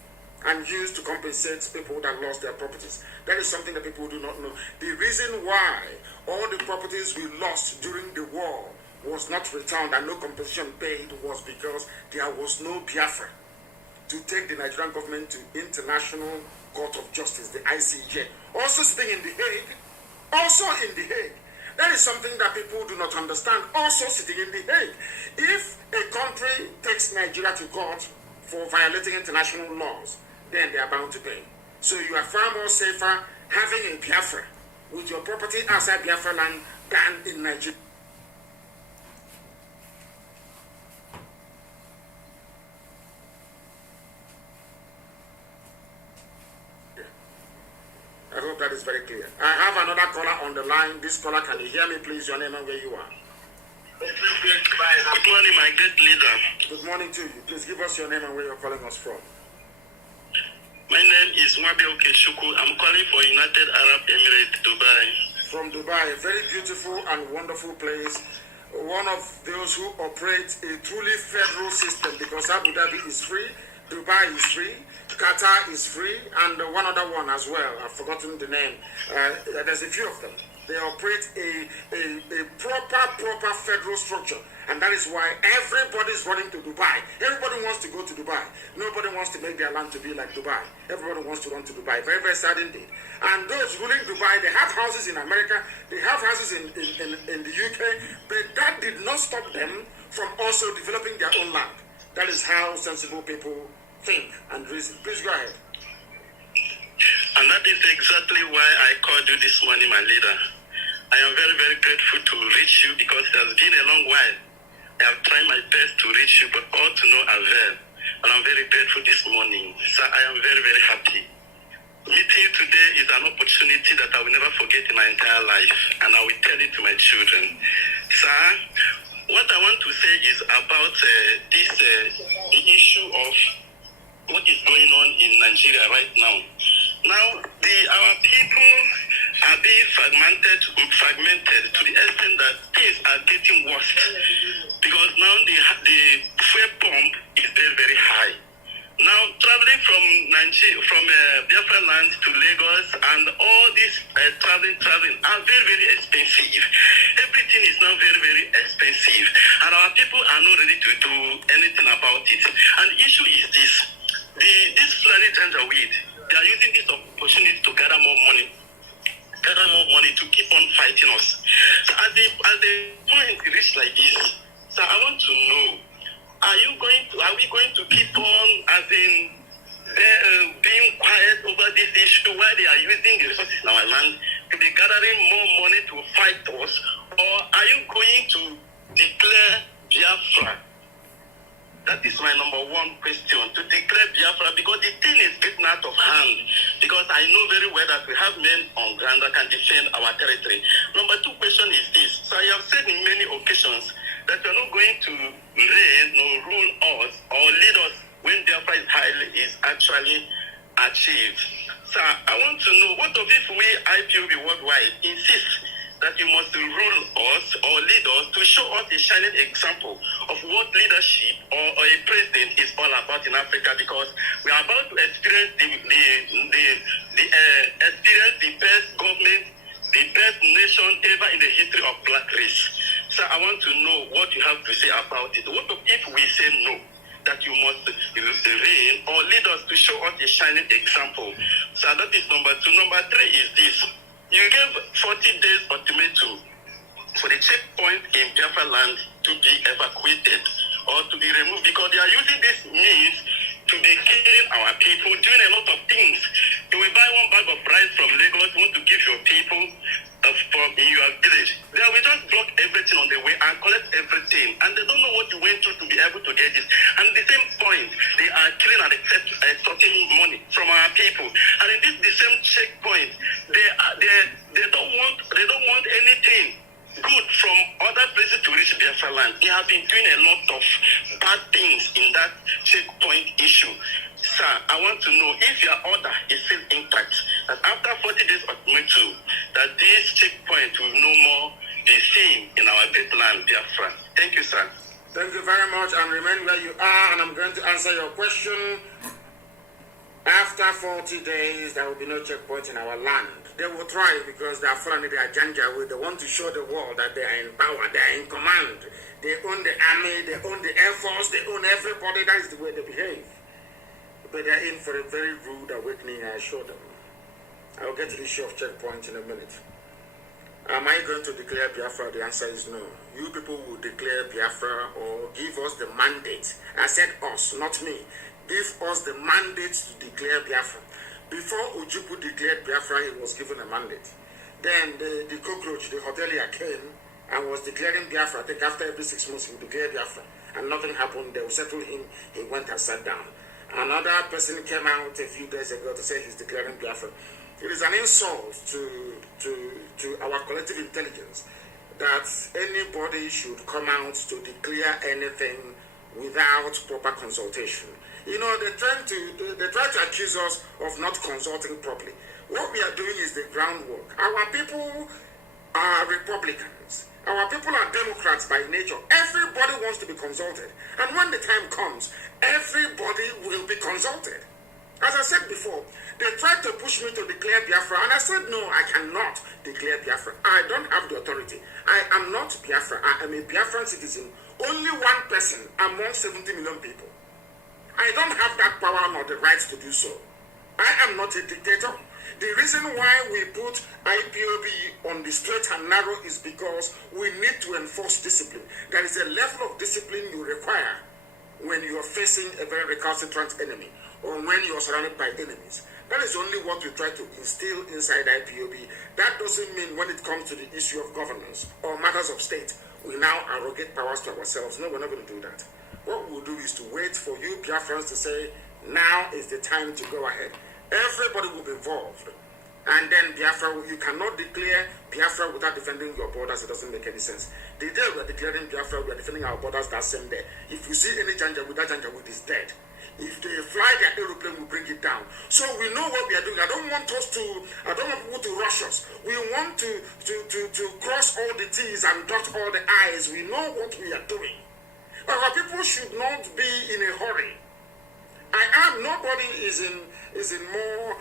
and used to compensate people that lost their properties. That is something that people do not know. The reason why all the properties we lost during the war was not returned and no compensation paid was because there was no Biafra to take the Nigerian government to International Court of Justice, the ICJ. Also sitting in The Hague. Also in The Hague. That is something that people do not understand. Also sitting in The Hague. If a country takes Nigeria to court for violating international laws, then they are bound to pay. So you are far more safer having a Biafra with your property outside Biafra land than in Nigeria. I hope that is very clear. I have another caller on the line. This caller, can you hear me, please? Your name and where you are. Good morning, my great leader. Good morning to you. Please give us your name and where you're calling us from. My name is Mwabi Okechukwu. I'm calling for United Arab Emirates, Dubai. From Dubai, a very beautiful and wonderful place. One of those who operate a truly federal system, because Abu Dhabi is free, Dubai is free, Qatar is free, and one other one as well. I've forgotten the name. There's a few of them. They operate a proper federal structure. And that is why everybody's running to Dubai. Everybody wants to go to Dubai. Nobody wants to make their land to be like Dubai. Everybody wants to run to Dubai. Very, very sad indeed. And those ruling Dubai, they have houses in America. They have houses in the UK. But that did not stop them from also developing their own land. That is how sensible people think and reason. Please go ahead. And that is exactly why I called you this morning, my leader. I am very, very grateful to reach you because it has been a long while. I have tried my best to reach you, but all to no avail. And I'm very grateful this morning. Sir, I am very, very happy. Meeting you today is an opportunity that I will never forget in my entire life, and I will tell it to my children. Sir, what I want to say is about the issue of what is going on in Nigeria right now. Now, our people are being fragmented to the extent that things are getting worse. Because now the fuel pump is very, very high. Now, traveling from Biafra land to Lagos and all this traveling are very, very expensive. Everything is now very, very expensive. And our people are not ready to do anything about it. And the issue is this. This Fulani Janjaweed, they are using this opportunity to gather more money to keep on fighting us. So as the point reached like this, so I want to know, are we going to keep on being quiet over this issue while they are using the resources in our land to be gathering more money to fight us, or are you going to declare Biafra? That is my number one question, to declare Biafra, because the thing is getting out of hand. Because I know very well that we have men on ground that can defend our territory. Number two question is this. So I have said in many occasions that you're not going to reign or rule us or lead us when Biafra is actually achieved. So I want to know, what of if we IPOB worldwide insist that you must rule us or lead us to show us a shining example of what leadership or a president is all about in Africa, because we are about to experience the best government, the best nation ever in the history of black race. So I want to know what you have to say about it. What if we say no, that you must reign or lead us to show us a shining example? So that is number 2. Number 3 is this. You gave 40 days ultimatum for the checkpoint in Biafra land to be evacuated or to be removed, because they are using this means to be killing our people, doing a lot of things. You will buy 1 bag of rice from Lagos, want to give your people from in your village. They will just block everything on the way and collect everything, and they don't know what you went through to be able to get this. And at the same point, they are killing and extorting money from our people. And in this the same checkpoint, they don't want anything good from other places to reach Biafra land. They have been doing a lot of bad things in that checkpoint issue. Sir, I want to know if your order is still intact, that after 40 days of ultimatum, that this checkpoint will no more be seen in our great land, Biafra. Thank you, sir. Thank you very much, and remain where you are, and I'm going to answer your question. After 40 days, there will be no checkpoint in our land. They will try, because they are following their Janjaweed. They want to show the world that they are in power, they are in command. They own the army, they own the Air Force, they own everybody. That is the way they behave. But they are in for a very rude awakening, I assure them. I will get to the issue of checkpoint in a minute. Am I going to declare Biafra? The answer is no. You people will declare Biafra or give us the mandate. I said us, not me. Give us the mandate to declare Biafra. Before Ojukwu declared Biafra, he was given a mandate. Then the cockroach, the hotelier, came and was declaring Biafra. I think after every 6 months, he would declare Biafra. And nothing happened. They would settle him. He went and sat down. Another person came out a few days ago to say he's declaring Biafra. It is an insult to our collective intelligence that anybody should come out to declare anything without proper consultation. You know, they try to accuse us of not consulting properly. What we are doing is the groundwork. Our people are Republicans. Our people are Democrats by nature. Everybody wants to be consulted. And when the time comes, everybody will be consulted. As I said before, they tried to push me to declare Biafra, and I said, no, I cannot declare Biafra. I don't have the authority. I am not Biafra. I am a Biafran citizen. Only one person among 70 million people. I don't have that power nor the right to do so. I am not a dictator. The reason why we put IPOB on the straight and narrow is because we need to enforce discipline. There is a level of discipline you require when you are facing a very recalcitrant enemy or when you are surrounded by enemies. That is only what we try to instill inside IPOB. That doesn't mean when it comes to the issue of governance or matters of state, we now arrogate powers to ourselves. No, we're not going to do that. What we'll do is to wait for you Biafrans to say, now is the time to go ahead. Everybody will be involved. And then Biafra, you cannot declare Biafra without defending your borders. It doesn't make any sense. The day we are declaring Biafra, we are defending our borders that same day. If you see any Janjaweed, that Janjaweed is dead. If they fly their aeroplane, we bring it down. So we know what we are doing. I don't want people to rush us. We want to cross all the T's and dot all the I's. We know what we are doing. Our people should not be in a hurry. Nobody is in more,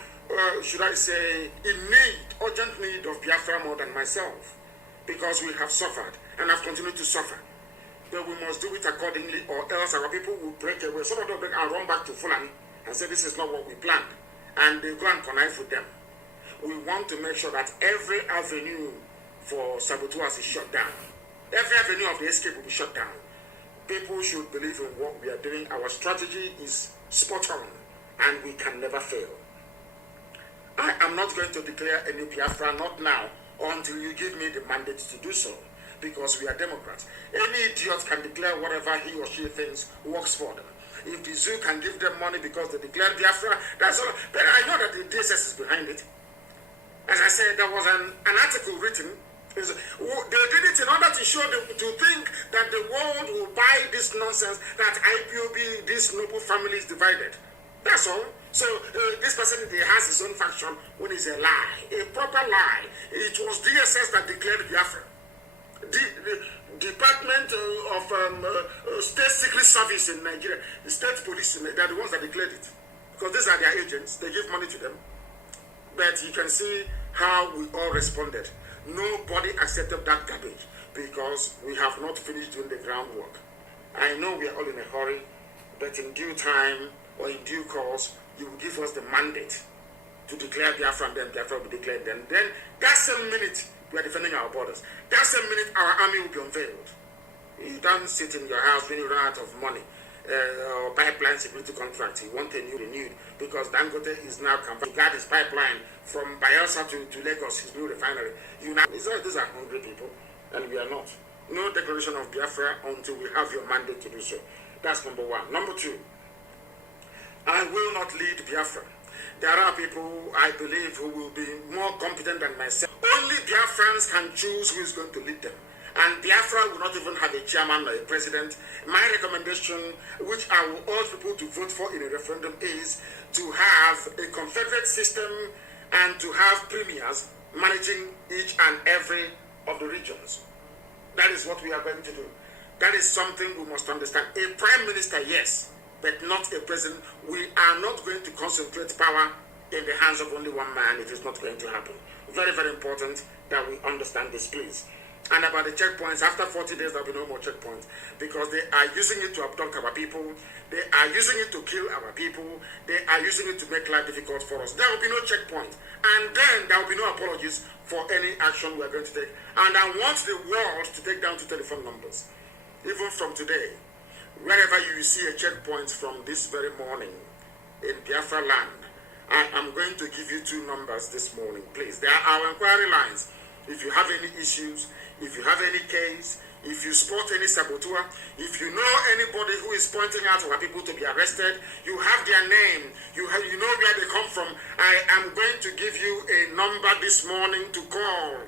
should I say, urgent need of Biafra more than myself, because we have suffered and have continued to suffer. But we must do it accordingly, or else our people will break away. Some of them will run back to Fulani and say this is not what we planned, and they go and connive with them. We want to make sure that every avenue for saboteurs is shut down. Every avenue of the escape will be shut down. People should believe in what we are doing. Our strategy is spot on, and we can never fail. I am not going to declare any Biafra, not now, until you give me the mandate to do so, because we are Democrats. Any idiot can declare whatever he or she thinks works for them. If the zoo can give them money because they declared Biafra, that's all. But I know that the DSS is behind it. As I said, there was an article written. They did it in order to show them, to think that the world will buy this nonsense that IPOB, this noble family, is divided. That's all. So this person has his own faction when it's a lie, a proper lie. It was DSS that declared Biafra. The Department of State Secret Service in Nigeria, the state police, they're the ones that declared it. Because these are their agents, they give money to them. But you can see how we all responded. Nobody accepted that garbage because we have not finished doing the groundwork. I know we are all in a hurry, but in due time or in due course, you will give us the mandate to declare Biafra and then Biafra will be declared. Then that same minute, we are defending our borders. That same minute, our army will be unveiled. You don't sit in your house when you run out of money or pipeline security contract. You want a new renewed because Dangote is now to guard his pipeline from Bayelsa to Lagos, his new refinery. These are hungry people, and we are not. No declaration of Biafra until we have your mandate to do so. That's number one. Number two, I will not lead Biafra. There are people, I believe, who will be more competent than myself. Only Biafrans can choose who is going to lead them. And Biafra will not even have a chairman or a president. My recommendation, which I will urge people to vote for in a referendum, is to have a confederate system and to have premiers managing each and every of the regions. That is what we are going to do. That is something we must understand. A prime minister, yes, but not a president. We are not going to concentrate power in the hands of only one man. It is not going to happen. Very, very important that we understand this, please. And about the checkpoints, after 40 days, there will be no more checkpoints because they are using it to abduct our people. They are using it to kill our people. They are using it to make life difficult for us. There will be no checkpoint. And then there will be no apologies for any action we are going to take. And I want the world to take down to telephone numbers. Even from today, wherever you see a checkpoint from this very morning in Biafra land, I am going to give you two numbers this morning, please. They are our inquiry lines. If you have any issues, if you have any case, if you spot any saboteur, if you know anybody who is pointing out our people to be arrested, you have their name, you know where they come from, I am going to give you a number this morning to call.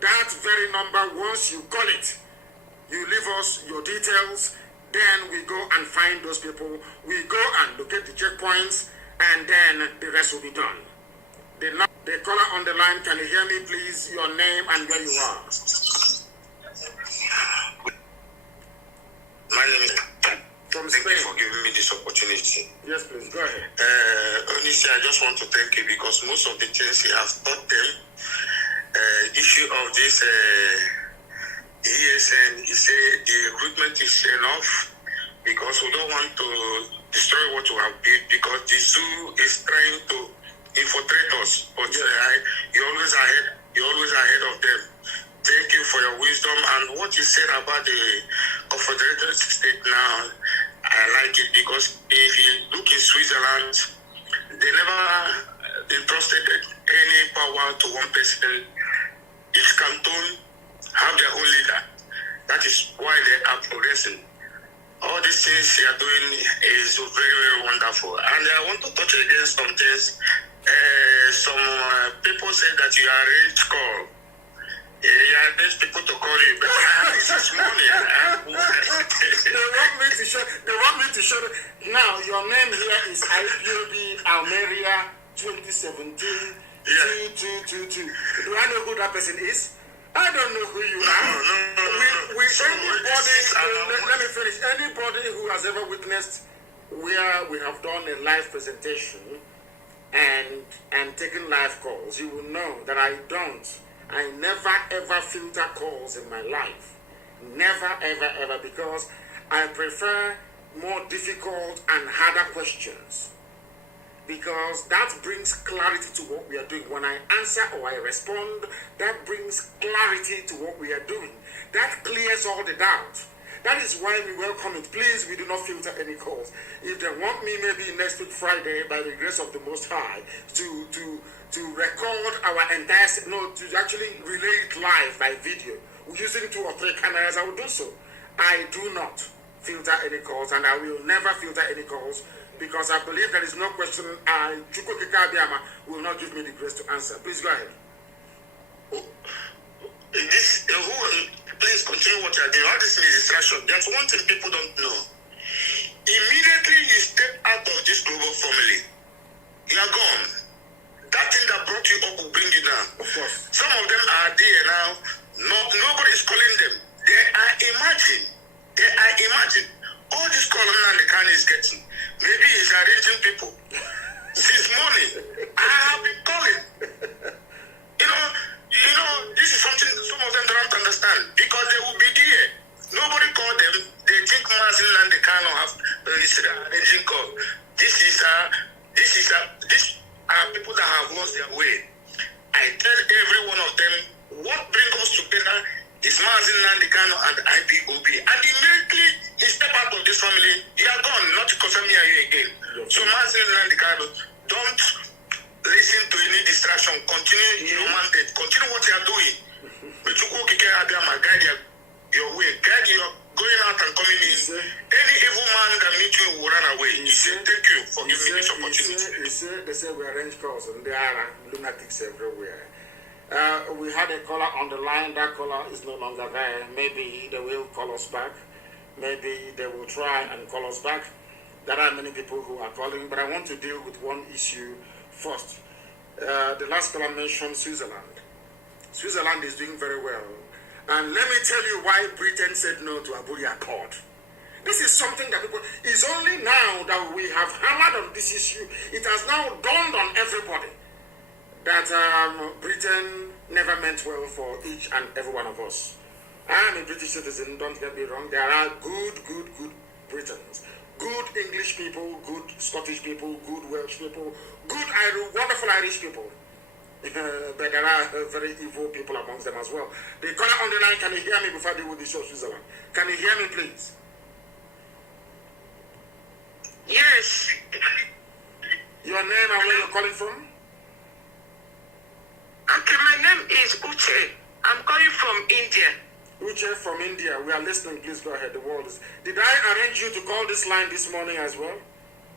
That very number, once you call it, you leave us your details, then we go and find those people. We go and locate the checkpoints, and then the rest will be done. The caller on the line, can you hear me, please? Your name and where you are. My name is From Thank Spain. you for giving me this opportunity. Yes, please, go ahead. Honestly, I just want to thank you because most of the things you have taught them, issue of this ESN, you say the recruitment is enough because we don't want to destroy what we have built because the zoo is trying to infiltrate us, but you're always ahead of them. Thank you for your wisdom and what you said about the confederated state now. I like it because if you look in Switzerland, they never entrusted any power to one person. Each canton have their own leader. That is why they are progressing. All these things you are doing is very, very wonderful. And I want to touch against some things. Some people say that you are ready to call. You are ready people to call you. This is money. They want me to show. Now, your name here is IPOB Almeria 2017 2222. Do I know who that person is? I don't know who you are. Let me finish. Anybody who has ever witnessed where we have done a live presentation and taken live calls, you will know that I never ever filter calls in my life. Never ever, because I prefer more difficult and harder questions. Because that brings clarity to what we are doing. When I answer or I respond, that brings clarity to what we are doing. That clears all the doubt. That is why we welcome it. Please, we do not filter any calls. If they want me, maybe next week Friday, by the grace of the Most High, to record our entire, to actually relay it live by video, using 2 or 3 cameras, I will do so. I do not filter any calls, and I will never filter any calls, because I believe there is no question Chukwu Kikabiama will not give me the grace to answer. Please go ahead. Please continue what you are doing. All this is distraction. There's one thing people don't know. Immediately you step out of this global family, these are people that have lost their way. I tell every one of them, what brings us together is Mazi Nnamdi Kanu and the IPOB. And immediately he stepped out of this family, he are gone, not to confirm me and you again. So Mazi Nnamdi Kanu, don't listen to any distraction. Continue your mandate. Continue what you are doing. But you go guide your way. Guide your going out and coming in. Any evil man that meet you will run away. He said, thank you for giving me this opportunity. They say we arrange calls and there are lunatics everywhere. We had a caller on the line. That caller is no longer there. Maybe they will call us back. Maybe they will try and call us back. There are many people who are calling, but I want to deal with one issue first. The last caller mentioned Switzerland. Switzerland is doing very well. And let me tell you why Britain said no to Aburi Accord. This is something that people, it's only now that we have hammered on this issue. It has now dawned on everybody that Britain never meant well for each and every one of us. I am a British citizen, don't get me wrong. There are good Britons. Good English people, good Scottish people, good Welsh people, good wonderful Irish people. But there are very evil people amongst them as well. The caller on the line, can you hear me before I deal with the show, Switzerland? Can you hear me, please? Yes. Your name and where you're calling from? Okay, my name is Uche. I'm calling from India. Uche from India. We are listening. Please go ahead. The world is... Did I arrange you to call this line this morning as well,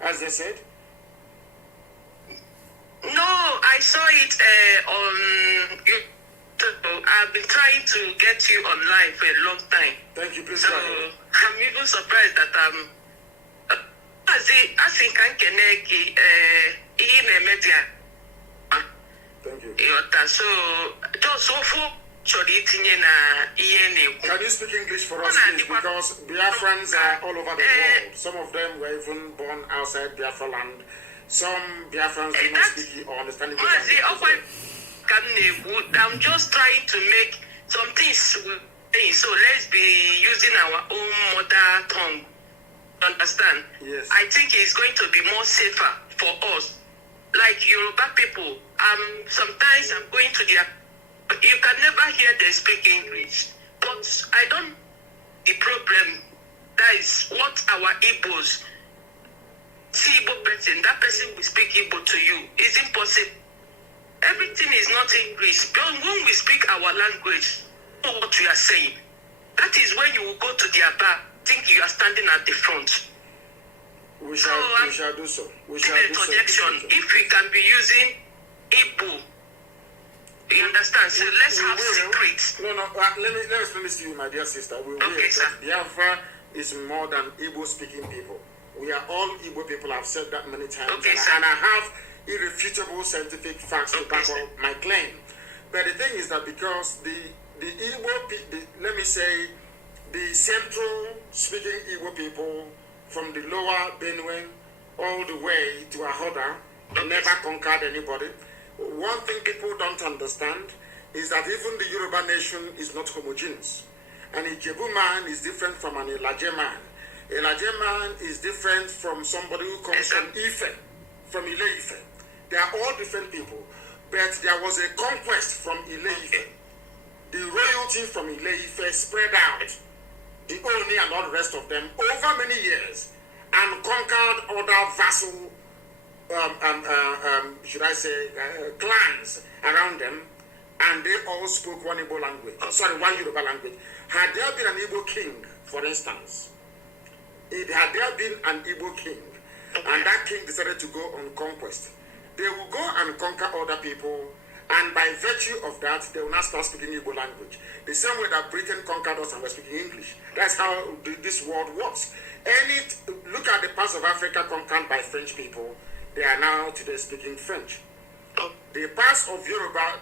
as they said? No, I saw it on YouTube. I've been trying to get you online for a long time. Thank you. Please so go ahead. I'm even surprised that I'm... Thank you. So, just so for... Can you speak English for us, please? Because Biafrans are all over the world. Some of them were even born outside Biafra land. Some Biafrans do not speak or understand it. I'm just trying to make some things. So let's be using our own mother tongue. Understand? Yes. I think it's going to be more safer for us. Like Yoruba people, sometimes I'm going to their... You can never hear them speak English. But I don't... The problem, that is what our Igbos... See Igbo person, that person will speak Igbo to you. It's impossible. Everything is not English. When we speak our language, know what we are saying. That is when you will go to their bar, think you are standing at the front. We shall do so. We shall do so. If we can be using Igbo, you understand? So let's have secrets. No. Let me explain this to you, my dear sister. We will. Okay, sir. Biafra is more than Igbo-speaking people. We are all Igbo people. I've said that many times. Okay, and I have irrefutable scientific facts to back up my claim. But the thing is that because the Igbo, let me say, the central speaking Igbo people from the lower Benue all the way to Ahoda never conquered anybody. One thing people don't understand is that even the Yoruba nation is not homogeneous. An Ijebu man is different from an Elaje man. Elaje man is different from somebody who comes from Ife, from Ile-Ife. They are all different people. But there was a conquest from Ile-Ife. The royalty from Ile-Ife spread out, the Oni and all the rest of them, over many years, and conquered other vassal, clans around them, and they all spoke one Igbo language. One Yoruba language. Had there been an Igbo king, for instance, had there been an Igbo king, and that king decided to go on conquest, they will go and conquer other people, and by virtue of that, they will now start speaking Igbo language. The same way that Britain conquered us and we're speaking English. That's how this world works. Look at the parts of Africa conquered by French people. They are now today speaking French. The parts of Yoruba,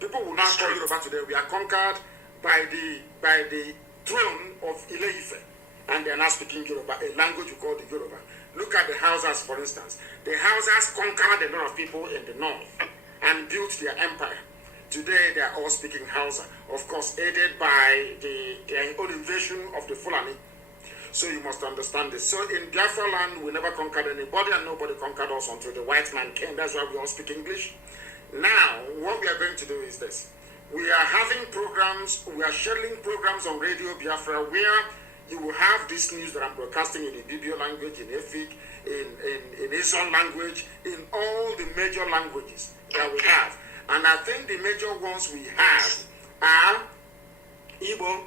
people will now call Yoruba today, we are conquered by the throne of Ile-Ife. And they are now speaking Yoruba, a language we call the Yoruba. Look at the Hausas, for instance. The Hausas conquered a lot of people in the north and built their empire. Today, they are all speaking Hausa, of course, aided by their own invasion of the Fulani. So you must understand this. So in Biafra land, we never conquered anybody and nobody conquered us until the white man came. That's why we all speak English. Now, what we are going to do is this. We are having programs, we are sharing programs on Radio Biafra where you will have this news that I'm broadcasting in the BBN language, in Efik, in Asian language, in all the major languages that we have. And I think the major ones we have are Igbo,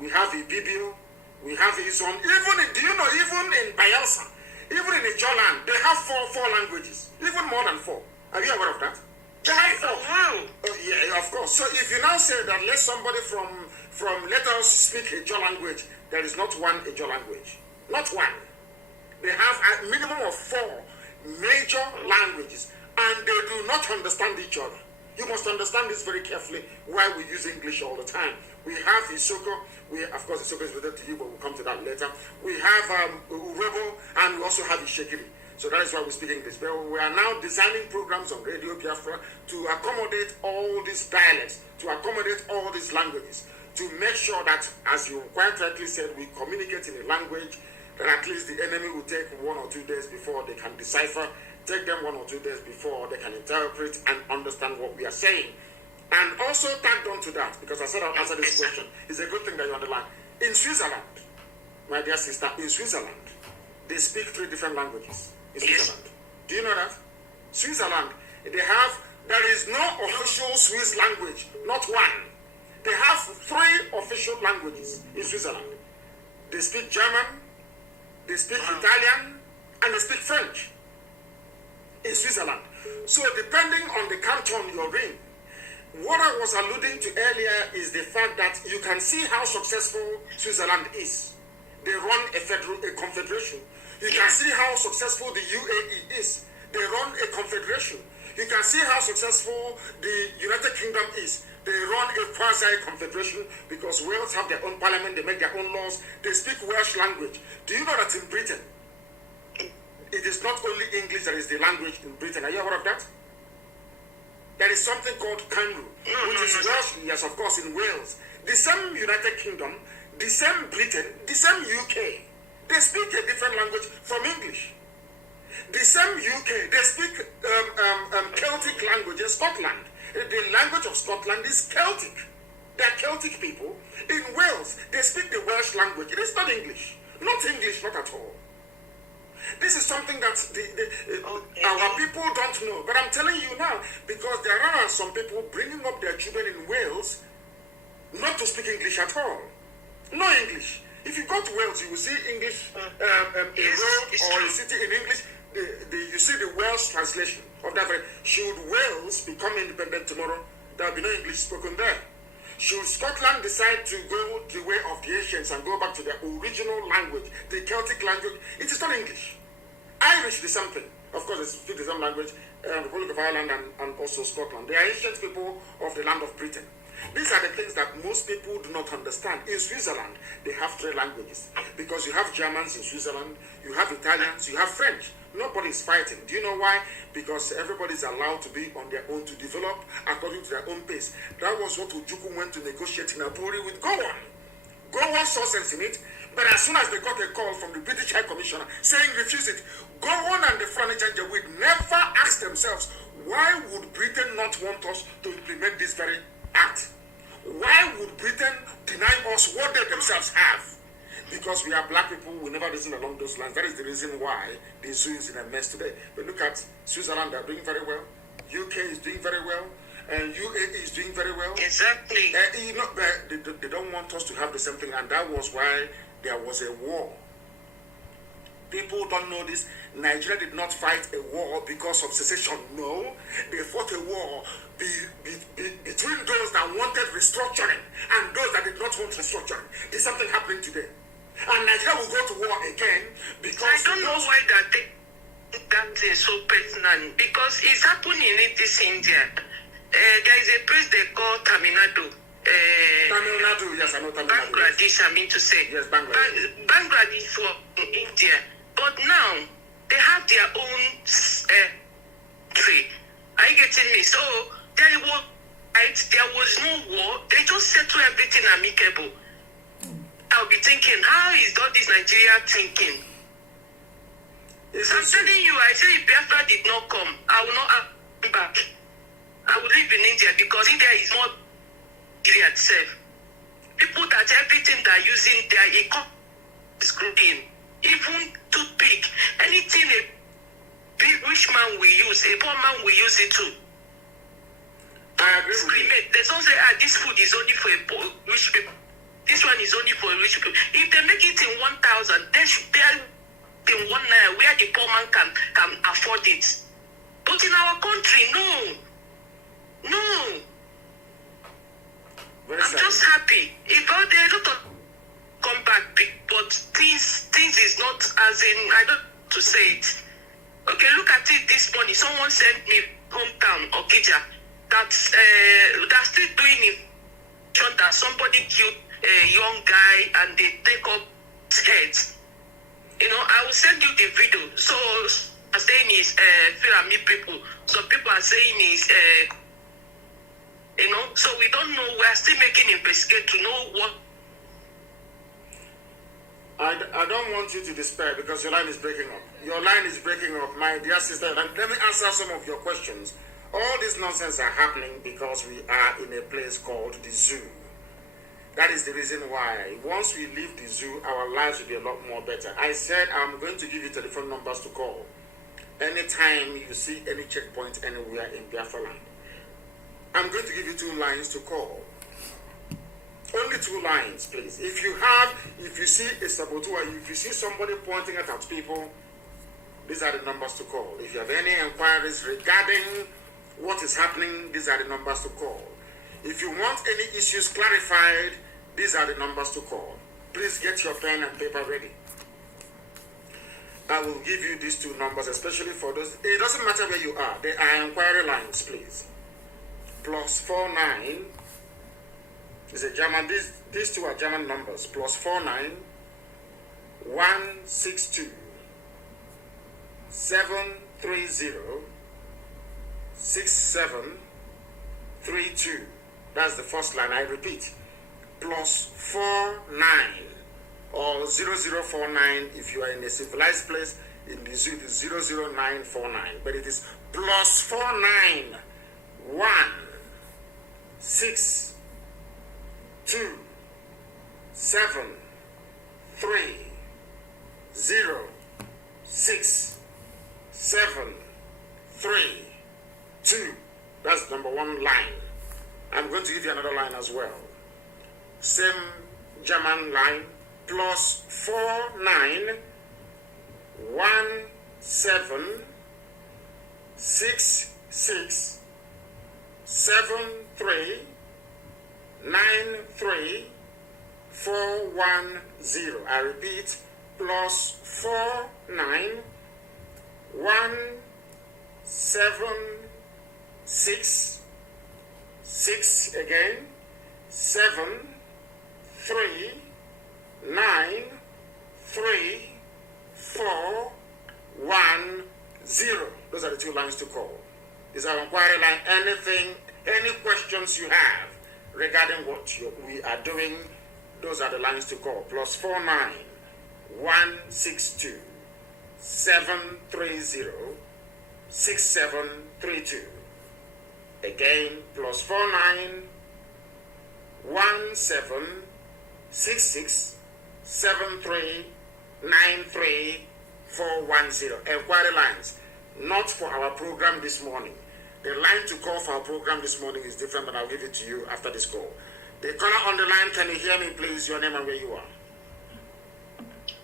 we have Ibibio, we have Izon. Even in Bayelsa, even in Ijoland, they have four languages, even more than 4. Are you aware of that? They have 4. Wow. Yeah, of course. So if you now say that let somebody from let us speak Ijo language, there is not one Ijo language. Not one. They have a minimum of 4 major languages, and they do not understand each other. You must understand this very carefully, why we use English all the time. We have Isoko, of course Isoko is related to you, but we'll come to that later. We have Urebo, and we also have Ishekiri. So that is why we speak English. But we are now designing programs on Radio Biafra to accommodate all these dialects, to accommodate all these languages, to make sure that, as you quite rightly said, we communicate in a language that at least the enemy will take 1 or 2 days before they can decipher, take them 1 or 2 days before they can interpret and understand what we are saying. And also tagged on to that, because I said I'll answer this question, it's a good thing that you're on the line. In Switzerland, my dear sister, in Switzerland, they speak 3 different languages. In Switzerland. Do you know that? Switzerland, there is no official Swiss language, not one. They have 3 official languages in Switzerland. They speak German, they speak Italian, and they speak French in Switzerland. So depending on the canton you're in, what I was alluding to earlier is the fact that you can see how successful Switzerland is. They run a confederation. You can see how successful the UAE is. They run a confederation. You can see how successful the United Kingdom is. They run a quasi-confederation because Wales have their own parliament, they make their own laws, they speak Welsh language. Do you know that in Britain, it is not only English that is the language in Britain? Are you aware of that? There is something called Kanu, which is Welsh, yes, of course, in Wales. The same United Kingdom, the same Britain, the same UK, they speak a different language from English. The same UK, they speak Celtic language in Scotland. The language of Scotland is Celtic. They are Celtic people. In Wales, they speak the Welsh language. It is not English. Not English, not at all. This is something that our people don't know. But I'm telling you now, because there are some people bringing up their children in Wales not to speak English at all. No English. If you go to Wales, you will see English, a road or a city in English. You see the Welsh translation of that. Should Wales become independent tomorrow, there will be no English spoken there. Should Scotland decide to go the way of the ancients and go back to their original language, the Celtic language, it is not English. Irish is something. Of course, they speak the same language, Republic of Ireland and also Scotland. They are ancient people of the land of Britain. These are the things that most people do not understand. In Switzerland, they have 3 languages. Because you have Germans in Switzerland, you have Italians, you have French. Nobody is fighting. Do you know why? Because everybody is allowed to be on their own, to develop according to their own pace. That was what Ojukwu went to negotiate in Aburi with Gowon. Gowon saw sense in it, but as soon as they got a call from the British High Commissioner saying refuse it, Gowon and the Fulani Janjaweed never asked themselves, why would Britain not want us to implement this very act? Why would Britain deny us what they themselves have? Because we are black people, we never reason along those lines. That is the reason why the zoo is in a mess today. But look at Switzerland, they are doing very well. UK is doing very well. And UAE is doing very well. Exactly. They don't want us to have the same thing, and that was why there was a war. People don't know this. Nigeria did not fight a war because of secession. No, they fought a war between those that wanted restructuring and those that did not want restructuring. There's something happening today. And Nigeria will go to war again because I don't know why that is so personal, because it's happening in this India. There is a place they call Tamil Nadu. Tamil Nadu, yes, I know Tamil Nadu. Bangladesh, I mean to say. Yes, Bangladesh. Bangladesh for India. But now, they have their own country. Are you getting me? So, there was no war. They just settle everything amicable. Now, I'll be thinking, how is all this Nigeria thinking? So I'm telling you, I say if Biafra did not come, I will not come back. I will live in India because India is more Nigeria itself. People that everything they're using their economy is growing. Even toothpick, anything a big rich man will use, a poor man will use it too. I agree with you. They don't say, this food is only for a poor, rich people. This one is only for rich people. If they make it in 1,000, they should be in 1 naira where the poor man can afford it. But in our country, no. I'm just happy. If all they don't come back, but things is not as in, I don't know to say it. Okay, look at it this morning. Someone sent me hometown, Okija, that's still doing it. That somebody killed a young guy and they take up his head. You know, I will send you the video. So, I'm saying is Firami people. Some people are saying is you know, so we don't know. We are still making investigate to know what. I don't want you to despair because your line is breaking up. Your line is breaking up, my dear sister. And let me answer some of your questions. All this nonsense are happening because we are in a place called the zoo. That is the reason why once we leave the zoo, our lives will be a lot more better. I said I'm going to give you telephone numbers to call anytime you see any checkpoint anywhere in Biafra land. I'm going to give you 2 lines to call. Only 2 lines, please. If you see a saboteur, if you see somebody pointing at people, these are the numbers to call. If you have any inquiries regarding what is happening, these are the numbers to call. If you want any issues clarified, these are the numbers to call. Please get your pen and paper ready. I will give you these 2 numbers, especially for those. It doesn't matter where you are. They are inquiry lines, please. +49 is a German. These 2 are German numbers. +49 162 730 6732. That's the first line. I repeat, +49 or 0049 if you are in a civilized place. In the zoo, it is 00949, but it is +49 1 6 2 7 3 0 6 7 3 2. That's number 1 line. I'm going to give you another line as well. Same German line. +49 1 7 6 6 7 3 9 3 4 1 0. I repeat, +49 1 7 6 6 again 7 3 9 3 4 1 0. Those are the 2 lines to call. Is our inquiry line. Any questions you have regarding what we are doing, those are the lines to call. +49 162 730 6732. Again, +49 17 66 73 93 410. Inquiry lines, not for our program this morning. The line to call for our program this morning is different, but I'll give it to you after this call. The caller on the line, can you hear me, please? Your name and where you are.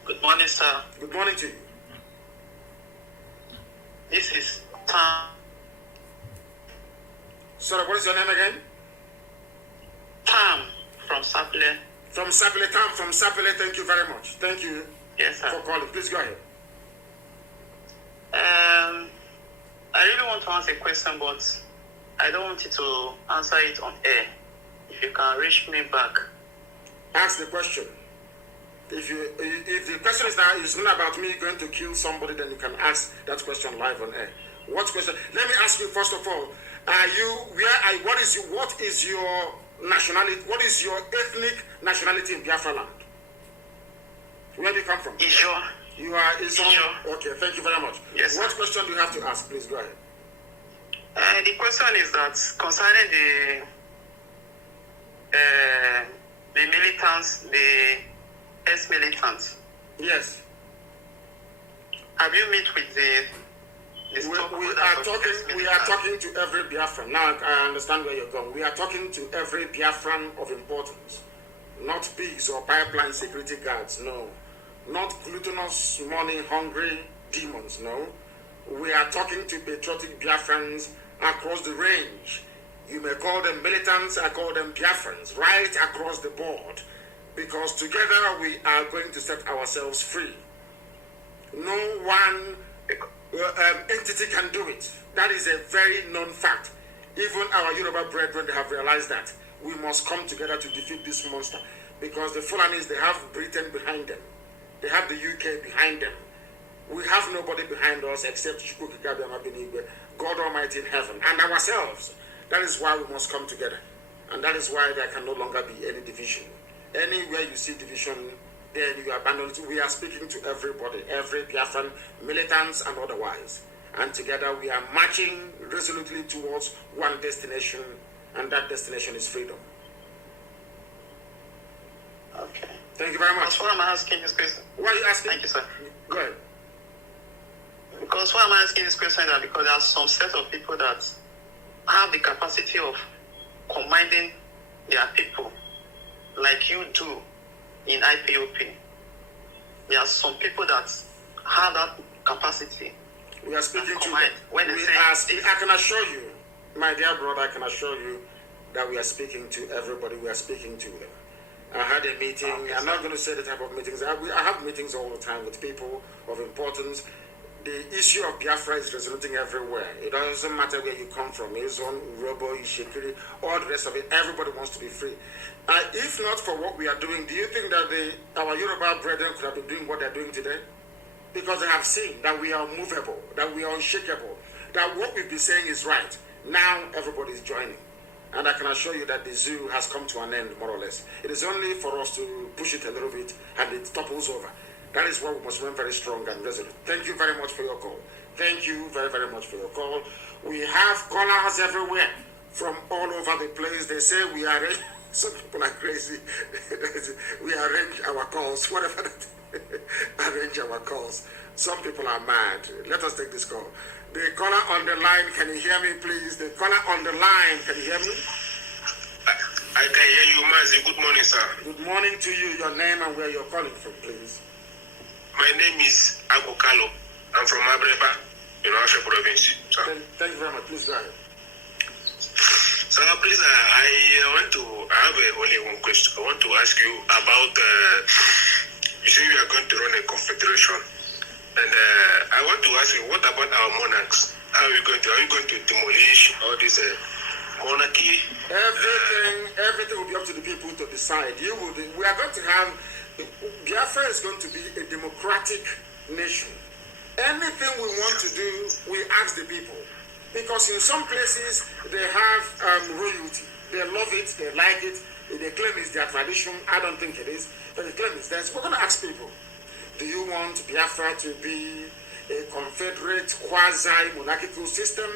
Good morning, sir. Good morning to you. This is Tam. Sorry, what is your name again? Tam from Sapele. From Sapele, Tam from Sapele. Thank you very much. Thank you Yes, sir. for calling. Please go ahead. I really want to answer a question, but I don't want you to answer it on air. If you can reach me back. Ask the question. If the question is not about me going to kill somebody, then you can ask that question live on air. What question? Let me ask you first of all. What is your nationality? What is your ethnic nationality in Biafra land? Where do you come from? Isho. You are Isho? Isho. Okay, thank you very much. Yes, what sir. question do you have to ask? Please go ahead. The question is that concerning the militants, the ex-militants. Yes. Have you met with the we are talking to every Biafran. Now I understand where you're going. We are talking to every Biafran of importance. Not pigs or pipeline security guards, no. Not gluttonous, money-hungry demons, no. We are talking to patriotic Biafrans across the range. You may call them militants, I call them Biafrans, right across the board. Because together we are going to set ourselves free. No one entity can do it. That is a very known fact. Even our Yoruba brethren, they have realized that. We must come together to defeat this monster. Because the Fulanis, they have Britain behind them. They have the UK behind them. We have nobody behind us except God Almighty in heaven, and ourselves. That is why we must come together. And that is why there can no longer be any division. Anywhere you see division, then you abandon it. We are speaking to everybody, every Biafran, militants and otherwise. And together we are marching resolutely towards one destination, and that destination is freedom. Okay. Thank you very much. That's why I'm asking this question. Why are you asking? Thank you, sir. Go ahead. Because why I'm asking this question is that because there are some set of people that have the capacity of commanding their people like you do in IPOP. There are some people that have that capacity. We are speaking to them. I can assure you, my dear brother, I can assure you that we are speaking to everybody. We are speaking to them. I had a meeting. Okay, I'm not going to say the type of meetings. I have meetings all the time with people of importance. The issue of Biafra is resonating everywhere. It doesn't matter where you come from. Izon, Urobo, Ishikiri, all the rest of it. Everybody wants to be free. If not for what we are doing, do you think that our Yoruba brethren could have been doing what they're doing today? Because they have seen that we are movable, that we are unshakable, that what we've been saying is right. Now everybody is joining. And I can assure you that the zoo has come to an end, more or less. It is only for us to push it a little bit and it topples over. That is why we must remain very strong and resolute. Thank you very much for your call. Thank you very, very much for your call. We have callers everywhere from all over the place. They say we are, some people are crazy. We arrange our calls, whatever that arrange our calls. Some people are mad. Let us take this call. The caller on the line, can you hear me, please? The caller on the line, can you hear me? I can hear you, Mazi. Good morning, sir. Good morning to you. Your name and where you're calling from, please. My name is Agokalo. I'm from Abreba, in Asha province. Thank you very much. Please go ahead. Sir, please, I have only one question. I want to ask you about, you say you are going to run a confederation. And I want to ask you, what about our monarchs? Are you going to demolish all this monarchy? Everything will be up to the people to decide. We are going to have, Biafra is going to be a democratic nation. Anything we want to do, we ask the people. Because in some places, they have royalty. They love it, they like it, they claim it's their tradition. I don't think it is, but they claim it's theirs. We're going to ask people. Do you want Biafra to be a confederate, quasi-monarchical system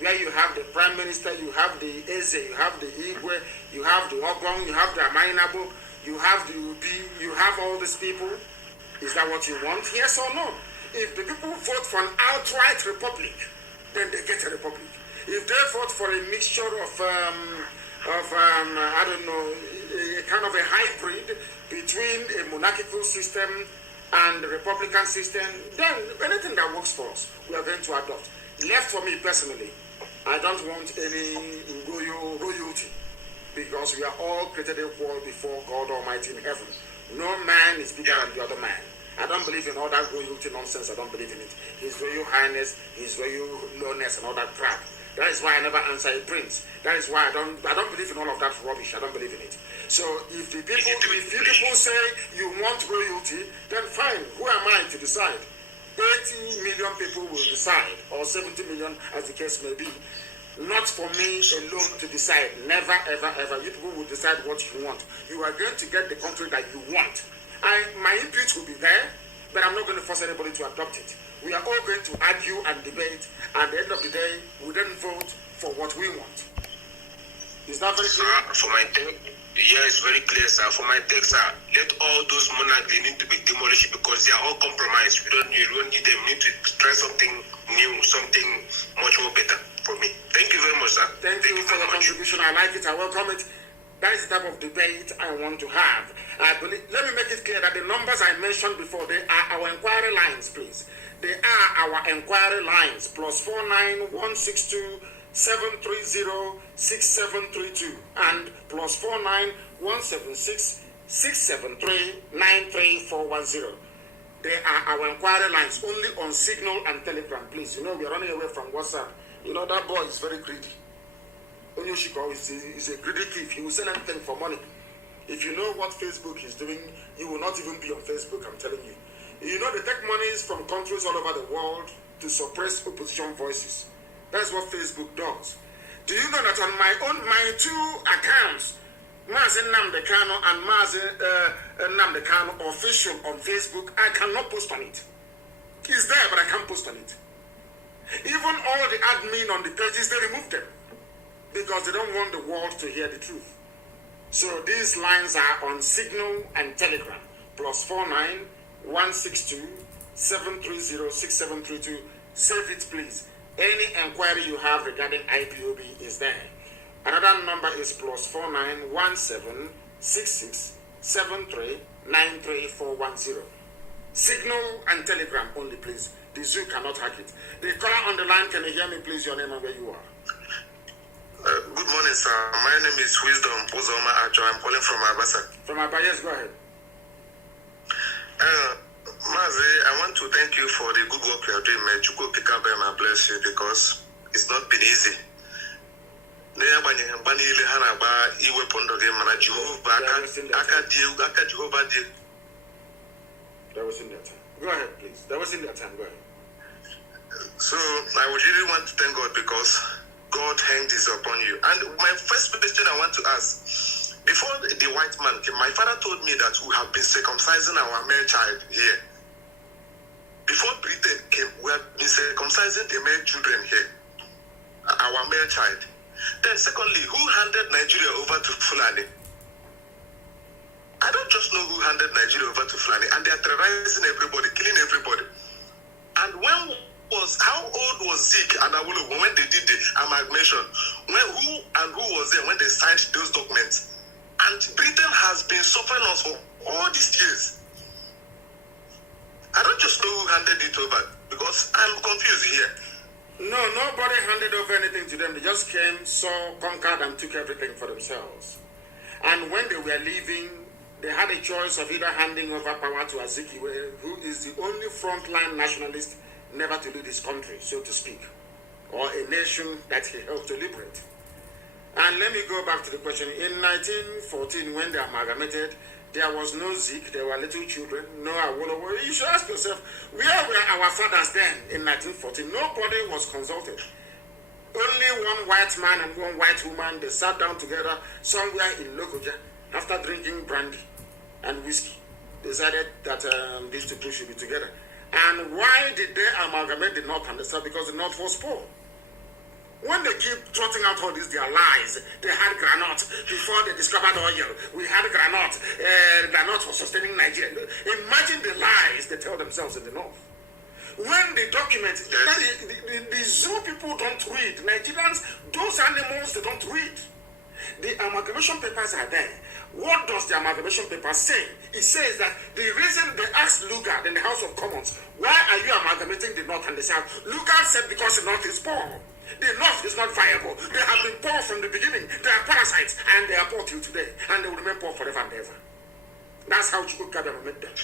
where you have the prime minister, you have the Eze, you have the Igwe, you have the Obong, you have the Amainabo, you have the Ubi, you have all these people? Is that what you want? Yes or no? If the people vote for an outright republic, then they get a republic. If they vote for a mixture of I don't know, a kind of a hybrid between a monarchical system and the Republican system, then anything that works for us, we are going to adopt. Left for me personally, I don't want any royalty, because we are all created equal before God Almighty in heaven. No man is bigger than the other man. I don't believe in all that royalty nonsense. I don't believe in it. His Royal Highness, His Royal Lowness, and all that crap. That is why I never answer a prince. That is why I don't believe in all of that rubbish. I don't believe in it. So if you people say you want royalty, then fine. Who am I to decide? 80 million people will decide, or 70 million, as the case may be. Not for me alone to decide. Never, ever, ever. You people will decide what you want. You are going to get the country that you want. My input will be there, but I'm not going to force anybody to adopt it. We are all going to argue and debate, and at the end of the day, we then vote for what we want. Is that very clear? For my take, yeah, it's very clear, sir. For my take, sir, let all those monarchs, they need to be demolished because they are all compromised. We don't need them. We need to try something new, something much more better for me. Thank you very much, sir. Thank you for your contribution. I like it. I welcome it. That is the type of debate I want to have. I believe, let me make it clear that the numbers I mentioned before, they are our inquiry lines, please. They are our inquiry lines, +49 162 730 6732 and +49 176 673 93410. They are our inquiry lines only on Signal and Telegram, please. You know, we are running away from WhatsApp. You know, that boy is very greedy. Onyoshiko is a greedy thief. He will sell anything for money. If you know what Facebook is doing, you will not even be on Facebook, I'm telling you. You know, they take monies from countries all over the world to suppress opposition voices. That's what Facebook does. Do you know that on my two accounts, Mazi Nnamdi Kanu and Mazi Nnamdi Kanu official on Facebook, I cannot post on it. It's there, but I can't post on it. Even all the admin on the pages, they remove them because they don't want the world to hear the truth. So these lines are on Signal and Telegram, +49 162 730 6732. Save it, please. Any inquiry you have regarding IPOB is there. Another number is +49 17 66 73 93410. Signal and Telegram only, please. The Zoo cannot hack it. The caller on the line, can you hear me, please? Your name and where you are. Good morning, sir. My name is Wisdom Uzoma Acho. I'm calling from Abasa. From Abasa, yes, go ahead. Mazi, I want to thank you for the good work you are doing. May Chukwu Kikabe and bless you because it's not been easy. That was in their time. Go ahead, please. That was in their time. Go ahead. So I would really want to thank God because God hand is upon you. And my first question I want to ask, before the white man came, my father told me that we have been circumcising our male child here. Before Britain came, we have been circumcising the male children here, our male child. Then secondly, who handed Nigeria over to Fulani? I don't just know who handed Nigeria over to Fulani, and they are terrorizing everybody, killing everybody. And how old was Zeke and Awolowo when they did the amalgamation? Who was there when they signed those documents? And Britain has been suffering us for all these years. I don't just know who handed it over because I'm confused here. No, nobody handed over anything to them. They just came, saw, conquered, and took everything for themselves. And when they were leaving, they had a choice of either handing over power to Azikiwe, who is the only frontline nationalist never to lead his country, so to speak, or a nation that he helped to liberate. And let me go back to the question. In 1914, when they amalgamated, there was no Zeke, there were little children, no Awolowo. You should ask yourself, where were our fathers then in 1914? Nobody was consulted. Only one white man and one white woman, they sat down together somewhere in Lokoja after drinking brandy and whiskey. Decided that these two should be together. And why did they amalgamate the North and the South? Because the North was poor. When they keep trotting out all these, their lies, they had granite before they discovered oil. We had granite. Granite was sustaining Nigeria. Imagine the lies they tell themselves in the North. When the documents, the zoo people don't read. Nigerians, those animals, they don't read. The amalgamation papers are there. What does the amalgamation paper say? It says that the reason they asked Lugard in the House of Commons, why are you amalgamating the North and the South? Lugard said because the North is poor. The North is not viable. They have been poor from the beginning. They are parasites, and they are poor till today, and they will remain poor forever and ever. That's how Chukwuka made them.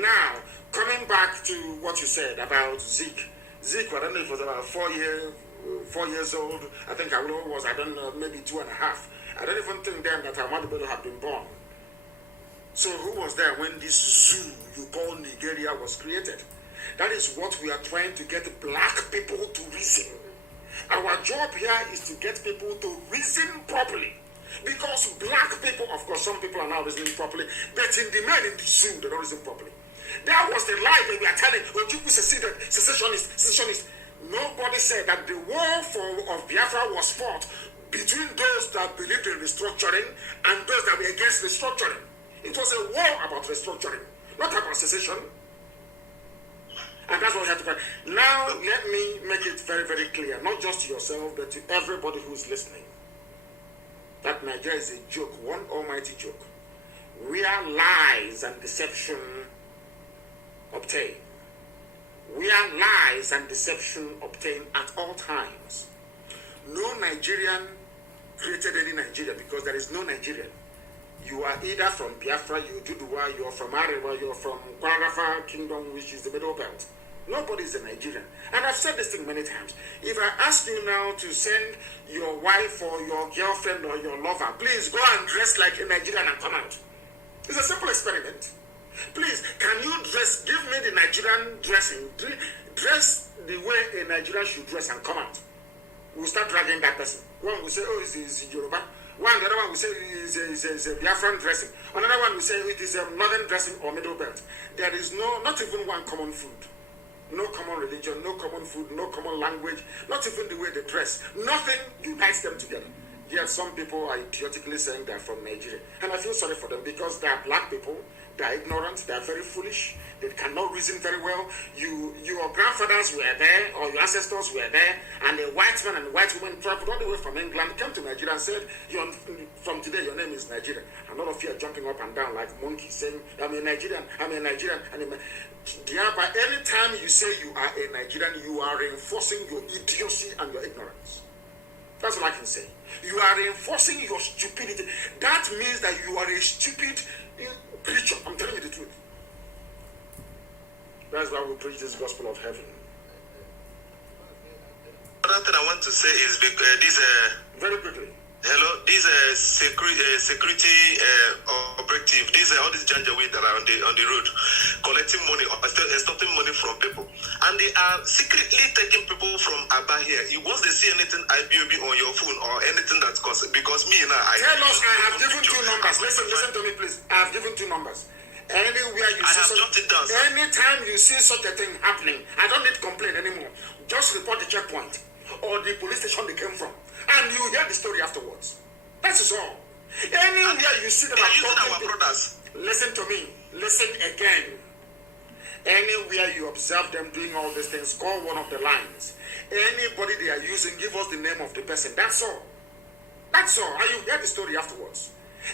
Now, coming back to what you said about Zeke. Zeke, I don't know if it was about 4 years old. I think Awolowo was, maybe 2.5. I don't even think then that Ahmadu Bello had been born. So who was there when this zoo you call Nigeria was created? That is what we are trying to get black people to reason. Our job here is to get people to reason properly. Because black people, of course, some people are now reasoning properly, but in the men in the zoo, they don't reason properly. That was the lie they were telling. Ojukwu seceded, secessionists. Nobody said that the war of Biafra was fought between those that believed in restructuring and those that were against restructuring. It was a war about restructuring, not about secession. And that's what we have to find. Now, let me make it very, very clear, not just to yourself, but to everybody who's listening, that Nigeria is a joke, one almighty joke, where lies and deception obtain. Where lies and deception obtain at all times. No Nigerian created any Nigeria because there is no Nigerian. You are either from Biafra, you Duduwa, you are from Arewa, you are from Kwarafa Kingdom, which is the Middle Belt. Nobody is a Nigerian. And I've said this thing many times. If I ask you now to send your wife or your girlfriend or your lover, please go and dress like a Nigerian and come out. It's a simple experiment. Please, can you give me the Nigerian dressing? Dress the way a Nigerian should dress and come out. We'll start dragging that person. One will say, oh, it's Yoruba. The other one will say it's a Biafran dressing. Another one will say it is a northern dressing or middle belt. There is not even one common food. No common religion, no common food, no common language, not even the way they dress. Nothing unites them together. Yet some people are idiotically saying they're from Nigeria. And I feel sorry for them because they are black people, they are ignorant, they are very foolish, they cannot reason very well. Your grandfathers were there, or your ancestors were there, and a white man and a white woman traveled all the way from England, came to Nigeria and said, from today your name is Nigeria. And all of you are jumping up and down like monkeys saying, I'm a Nigerian, I'm a Nigerian. By any time you say you are a Nigerian, you are reinforcing your idiocy and your ignorance. That's what I can say. You are reinforcing your stupidity. That means that you are a stupid creature. I'm telling you the truth. That's why we preach this gospel of heaven. Another thing I want to say is this. Very quickly. Hello, this security operative. These all these janjaweed that are on the road, collecting money, extorting money from people, and they are secretly taking people from Aba here. Once they see anything IPOB on your phone or anything that's caused, because me now, tell us. I have given two numbers. Listen to me, please. I have given two numbers. Anywhere you anytime you see such a thing happening, I don't need to complain anymore. Just report the checkpoint or the police station they came from. And you hear the story afterwards. That is all. Anywhere you see them our brothers. Listen to me. Listen again. Anywhere you observe them doing all these things, call one of the lines. Anybody they are using, give us the name of the person. That's all. That's all. And you hear the story afterwards.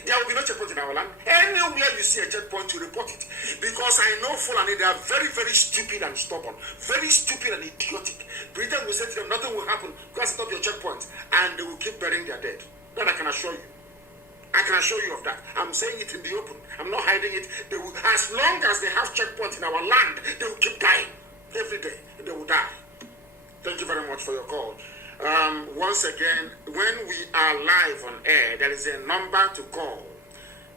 There will be no checkpoint in our land. Anywhere you see a checkpoint, you report it. Because I know Fulani, they are very, very stupid and stubborn. Very stupid and idiotic. Britain will say to them, nothing will happen. Go and set up your checkpoint. And they will keep burying their dead. That I can assure you. I can assure you of that. I'm saying it in the open. I'm not hiding it. They will, as long as they have checkpoints in our land, they will keep dying. Every day, they will die. Thank you very much for your call. Once again, when we are live on air, there is a number to call.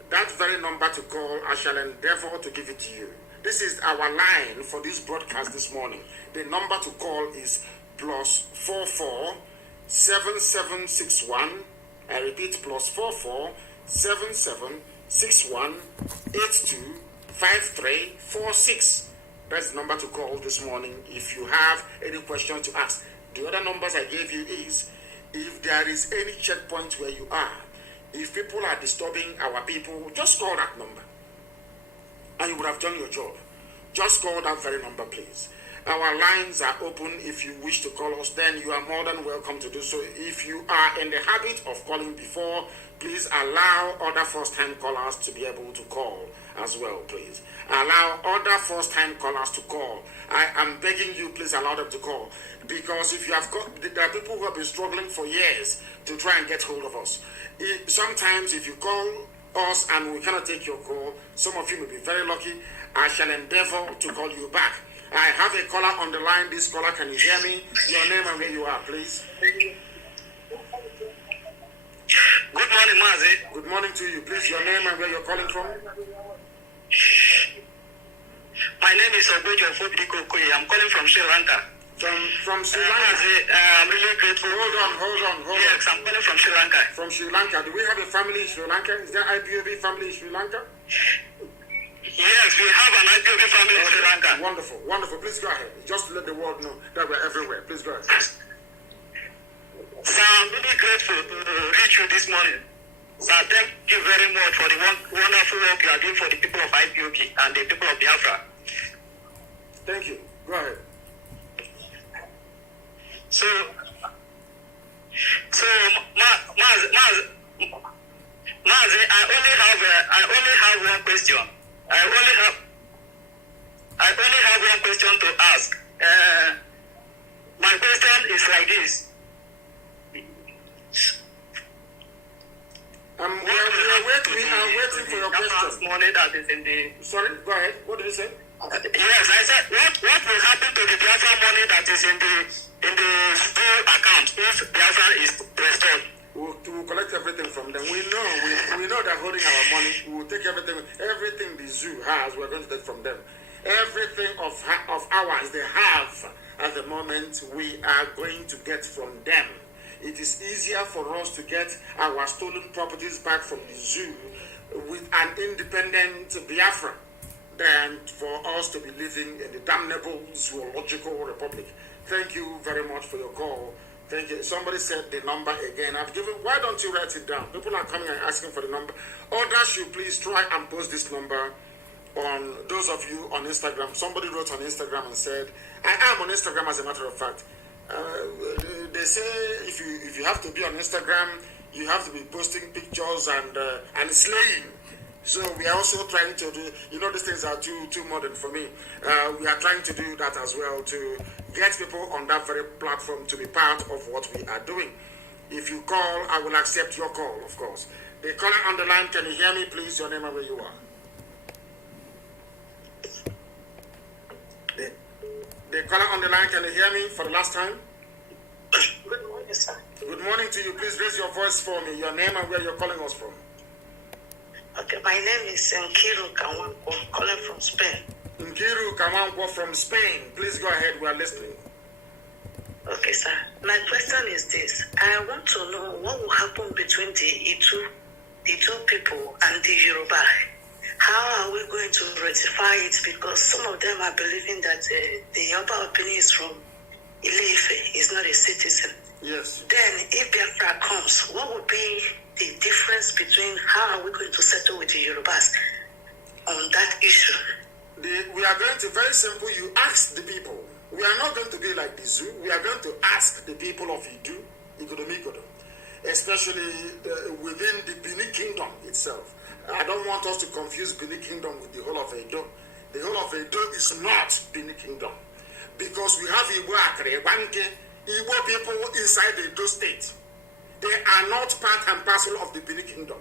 That very number to call, I shall endeavor to give it to you. This is our line for this broadcast this morning. The number to call is +44 7761. I repeat, +44 7761 825346. That's the number to call this morning if you have any questions to ask. The other numbers I gave you is, if there is any checkpoint where you are, if people are disturbing our people, just call that number. And you would have done your job. Just call that very number, please. Our lines are open. If you wish to call us, then you are more than welcome to do so. If you are in the habit of calling before, please allow other first-time callers to be able to call as well, please. Allow other first-time callers to call. I am begging you, please allow them to call. Because if you have got, there are people who have been struggling for years to try and get hold of us. Sometimes if you call us and we cannot take your call, some of you may be very lucky. I shall endeavor to call you back. I have a caller on the line. This caller, can you hear me? Your name and where you are, please. Good morning, Mazi. Good morning to you. Please, your name and where you're calling from. My name is Obejo Fobidiko Koye. I'm calling from Sri Lanka. From Sri Lanka. I'm really grateful. Hold on. Yes, I'm calling from Sri Lanka. From Sri Lanka. Do we have a family in Sri Lanka? Is there IPOB family in Sri Lanka? Yes, we have an IPOB family in Sri Lanka. Wonderful. Please go ahead. Just to let the world know that we're everywhere. Please go ahead. So I'm really grateful to reach you this morning. So thank you very much for the wonderful work you are doing for the people of IPOB and the people of Biafra. Thank you. Go ahead. So Mazi, I only have one question. I only have one question to ask. My question is like this. We are waiting for your question. Money that is in the... Sorry, go ahead. What did you say? Yes, I said, what will happen to the Biafra money that is in the school account if Biafra is restored? We'll collect everything from them. We know they're holding our money. We will take everything the zoo has, we're going to take from them. Everything of ours they have at the moment, we are going to get from them. It is easier for us to get our stolen properties back from the zoo with an independent Biafra than for us to be living in the damnable zoological republic. Thank you very much for your call. Thank you. Somebody said the number again. Why don't you write it down? People are coming and asking for the number. Others should please try and post this number on those of you on Instagram. Somebody wrote on Instagram and said, I am on Instagram as a matter of fact. They say if you have to be on Instagram, you have to be posting pictures and slaying. So we are also trying to do, these things are too modern for me. We are trying to do that as well to get people on that very platform to be part of what we are doing. If you call, I will accept your call, of course. The caller on the line, can you hear me, please? Your name and where you are. The caller on the line, can you hear me for the last time? Good morning, sir. Good morning to you. Please raise your voice for me. Your name and where you're calling us from. Okay, my name is Nkiru Kawanko, calling from Spain. Nkiru Kawanko from Spain. Please go ahead. We are listening. Okay, sir. My question is this. I want to know what will happen between the Itu people and the Yoruba. How are we going to rectify it? Because some of them are believing that the Yoruba opinion is from Ile-Ife, is not a citizen. Yes. Then, if Biafra comes, what would be the difference between how are we going to settle with the Yorubas on that issue? We are going to, very simple, you ask the people. We are not going to be like the zoo. We are going to ask the people of Igodo, especially within the Benin Kingdom itself. I don't want us to confuse Benin Kingdom with the whole of Edo. The whole of Edo is not Benin Kingdom. Because we have Igbo people inside the Edo state. They are not part and parcel of the Benin Kingdom.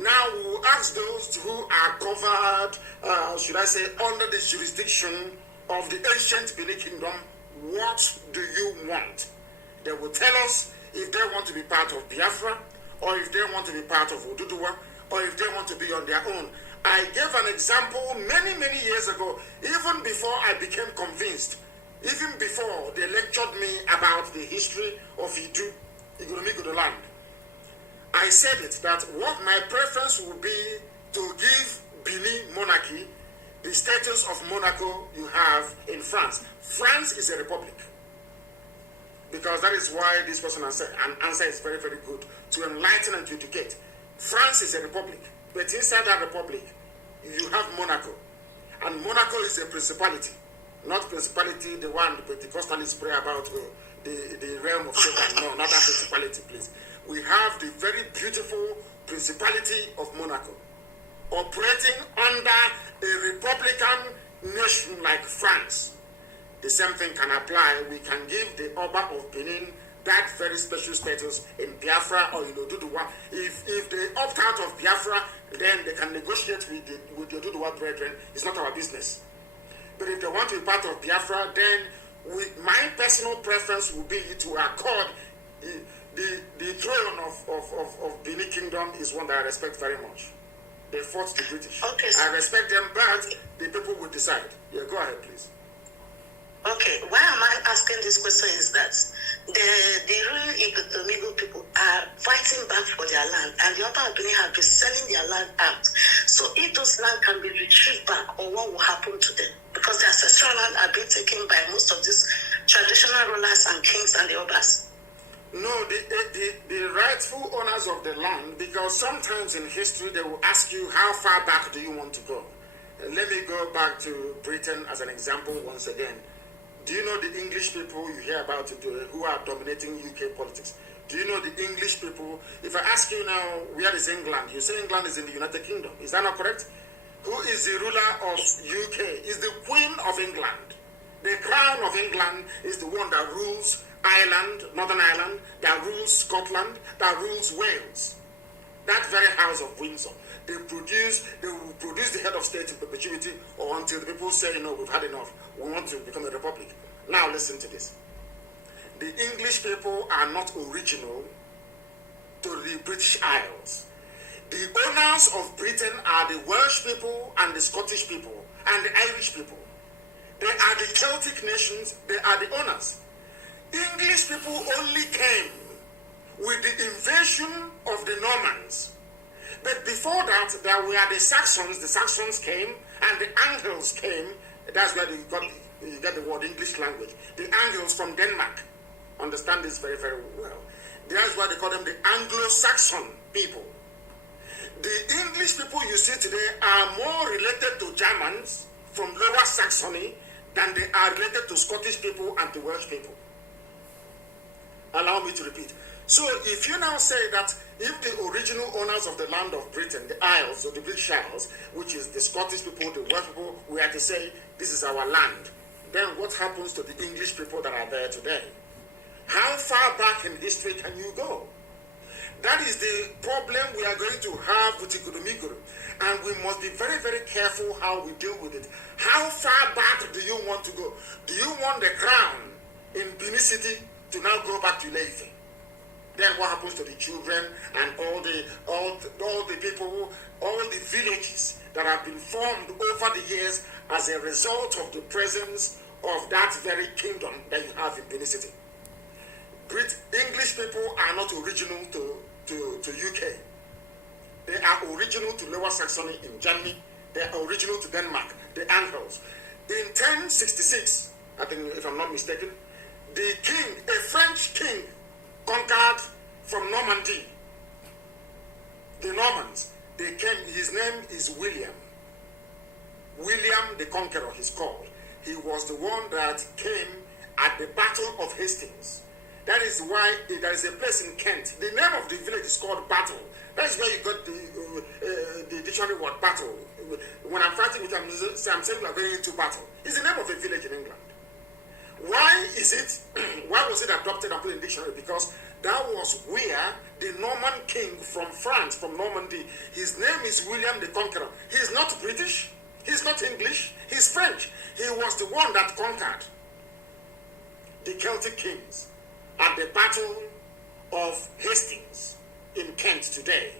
Now we will ask those who are covered, under the jurisdiction of the ancient Benin Kingdom, what do you want? They will tell us if they want to be part of Biafra, or if they want to be part of Oduduwa, or if they want to be on their own. I gave an example many years ago, even before I became convinced, even before they lectured me about the history of Igodo land. I said it, that what my preference would be to give Benin monarchy the status of Monaco you have in France. France is a republic. Because that is why this person answer is very good, to enlighten and to educate. France is a republic, but inside that republic, you have Monaco. And Monaco is a principality, not principality, the one the Pentecostalists pray about, the realm of Satan. No, not that principality, please. We have the very beautiful principality of Monaco, operating under a republican nation like France. The same thing can apply. We can give the Oba of Benin that very special status in Biafra or in Oduduwa. If they opt out of Biafra, then they can negotiate with the Oduduwa brethren. It's not our business. But if they want to be part of Biafra, then my personal preference would be to accord the throne of Benin Kingdom is one that I respect very much. They fought the British. Okay, I respect them, but the people will decide. Yeah, go ahead, please. Okay, why am I asking this question is that the real Igbo people are fighting back for their land, and the OBI-IGBO have been selling their land out. So if those land can be retrieved back, or what will happen to them? Because the ancestral land are being taken by most of these traditional rulers and kings and the Obas. No, the rightful owners of the land, because sometimes in history they will ask you, how far back do you want to go? Let me go back to Britain as an example once again. Do you know the English people you hear about who are dominating UK politics? Do you know the English people? If I ask you now, where is England? You say England is in the United Kingdom. Is that not correct? Who is the ruler of UK? Is the Queen of England. The Crown of England is the one that rules Ireland, Northern Ireland, that rules Scotland, that rules Wales. That very House of Windsor. They will produce the head of state in perpetuity, or until the people say, no, we've had enough. We want to become a republic. Now listen to this. The English people are not original to the British Isles. The owners of Britain are the Welsh people and the Scottish people and the Irish people. They are the Celtic nations. They are the owners. English people only came with the invasion of the Normans. But before that, there were the Saxons. The Saxons came, and the Angles came. That's where you get the word English language. The Angles from Denmark. Understand this very, very well. That's why they call them the Anglo-Saxon people. The English people you see today are more related to Germans from Lower Saxony than they are related to Scottish people and to Welsh people. Allow me to repeat. So if you now say that if the original owners of the land of Britain, the Isles, or the British Isles, which is the Scottish people, the Welsh people, were to say, this is our land, then what happens to the English people that are there today? How far back in history can you go? That is the problem we are going to have with Igbo, and we must be very, very careful how we deal with it. How far back do you want to go? Do you want the crown in Benin City to now go back to Ife? Then what happens to the children and all the people, all the villages that have been formed over the years as a result of the presence of that very kingdom that you have in Benin City? English people are not original to UK. They are original to Lower Saxony in Germany. They are original to Denmark, the Angles. In 1066, I think if I'm not mistaken, the king, a French king, conquered from Normandy. The Normans, they came, his name is William. William the Conqueror, he's called. He was the one that came at the Battle of Hastings. That is why there is a place in Kent. The name of the village is called Battle. That is where you got the dictionary word battle. When I'm fighting with them, I'm saying we are going into battle. It's the name of a village in England. Why was it adopted and put in the dictionary? Because that was where the Norman king from France, from Normandy, his name is William the Conqueror. He's not British, he's not English, he's French. He was the one that conquered the Celtic kings at the Battle of Hastings in Kent today.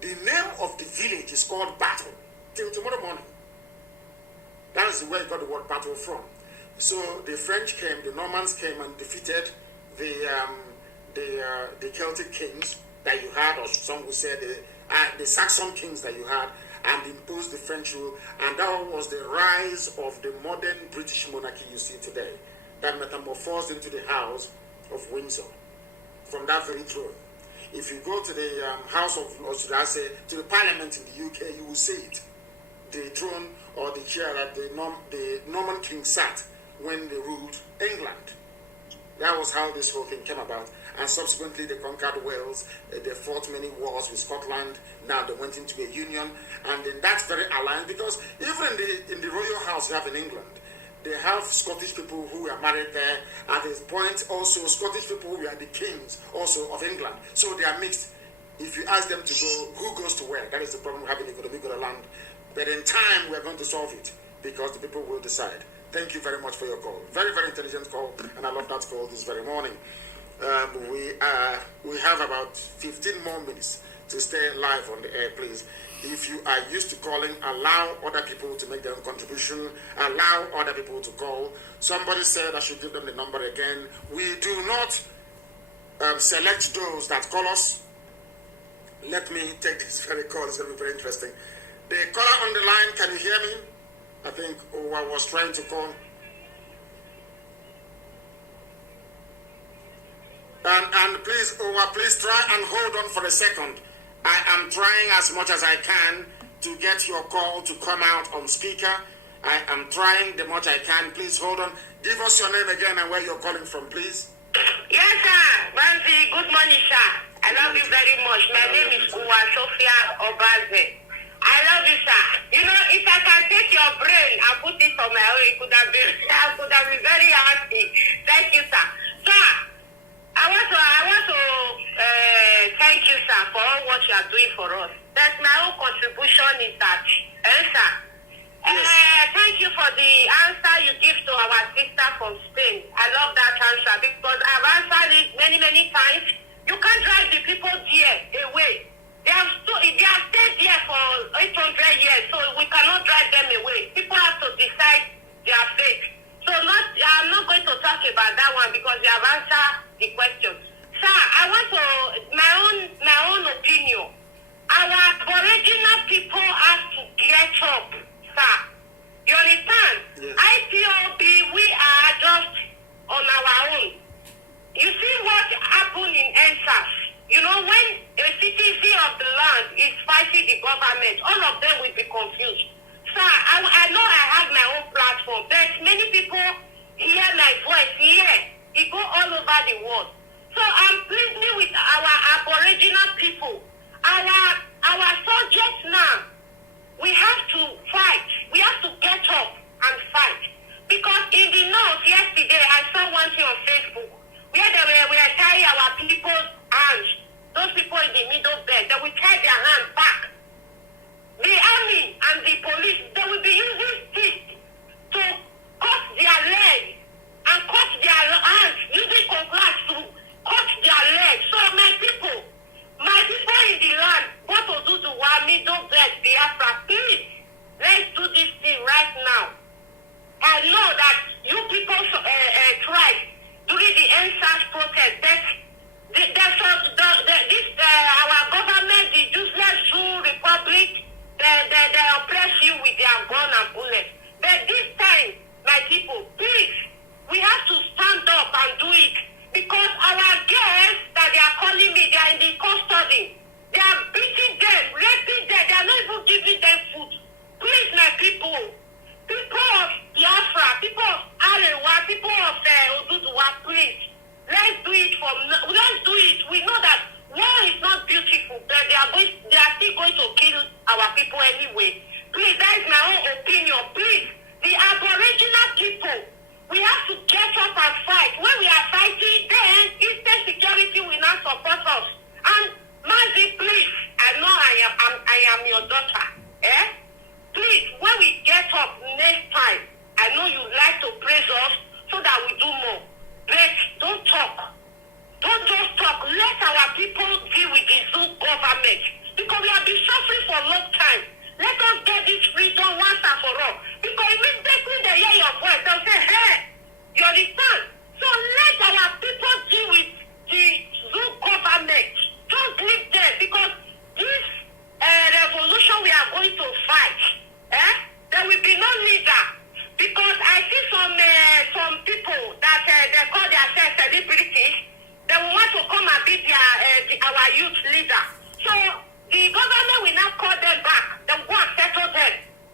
The name of the village is called Battle till tomorrow morning. That is where you got the word battle from. So the French came, the Normans came and defeated the Celtic kings that you had, or some would say the Saxon kings that you had, and imposed the French rule. And that was the rise of the modern British monarchy you see today, that metamorphosed into the House of Windsor from that very throne. If you go to the House of, or should I say, to the Parliament in the UK, you will see it. The throne or the chair that the Norman king sat when they ruled England. That was how this whole thing came about. And subsequently they conquered Wales. They fought many wars with Scotland. Now they went into a union. And in that very alliance, because even in the royal house you have in England, they have Scottish people who were married there. At this point, also Scottish people who were the kings also of England. So they are mixed. If you ask them to go, who goes to where? That is the problem we have in the land. But in time, we are going to solve it because the people will decide. Thank you very much for your call. Very, very intelligent call, and I love that call this very morning. We have about 15 more minutes to stay live on the air, please. If you are used to calling, allow other people to make their own contribution. Allow other people to call. Somebody said I should give them the number again. We do not select those that call us. Let me take this very call. It's going to be very interesting. The caller on the line, can you hear me? I think I was trying to call. And please, please try and hold on for a second. I am trying as much as I can to get your call to come out on speaker. I am trying the much I can. Please hold on. Give us your name again and where you're calling from, please. Yes, sir. Mazi, good morning, sir. I love you very much. My name is Uwa Sophia Obaze. I love you, sir. You know, if I can take your brain and put it on my own, I could have been very happy. Thank you, sir. Sir, I want to thank you, sir, for all what you are doing for us. That's my own contribution is that, sir. Thank you for the answer you give to our sister from Spain. I love that answer because I've answered it many, many times. You can't drive the people there away. They have stayed there for 800 years, so we cannot drive them away. People have to decide their fate. So I'm not going to talk about that one because you have answered the question. Sir, I want to my own opinion. Our original people have to get up, sir. You understand? Yes. IPOB, we are just on our own. You see what happened in NSAS? You know, when a citizen of the land is fighting the government, all of them will be confused. Sir, I know I have my own platform. There's many people hear my voice here. It go all over the world. So I'm pleading with our aboriginal people, our subjects now. We have to fight. We have to get up and fight. Because in the north, yesterday, I saw one thing on Facebook where we are tying our people's hands. Those people in the middle bed, they will tie their hands back. The army and the police, they will be using sticks to cut their legs and cut their hands, using cutlass to cut their legs. So my people in the land, what to do to our middle bed, Biafra, please, let's do this thing right now. I know that you people tried during the NSAS protest, our government, the useless Zoo Republic, they oppress you with their gun and bullets. But this time, my people, please, we have to stand up and do it. Because our girls that they are calling me, they are in the custody. They are beating them, raping them. They are not even giving them food. Please, my people of Biafra, people of Arewa, people of Oduduwa, please, let's do it. We know that war is not beautiful, but they are still going to kill our people anyway. Please, that is my own opinion. Please, the aboriginal people, we have to get up and fight. When we are fighting, then Eastern security will not support us. And Mazi, please, I know I am your daughter. Please, when we get up next time, I know you like to praise us so that we do more. But don't talk. Don't just talk. Let our people deal with the Zoo government. Because we have been suffering for a long time. Let us get this freedom once and for all. Because immediately they hear your voice, they'll say, hey, you understand? So let our people deal with the Zoo government. Don't leave them. Because this revolution we are going to fight, there will be no leader. Because I see some people that they call themselves celebrities. They will want to come and be our youth leader. So the government will not call them back. They will go and settle them.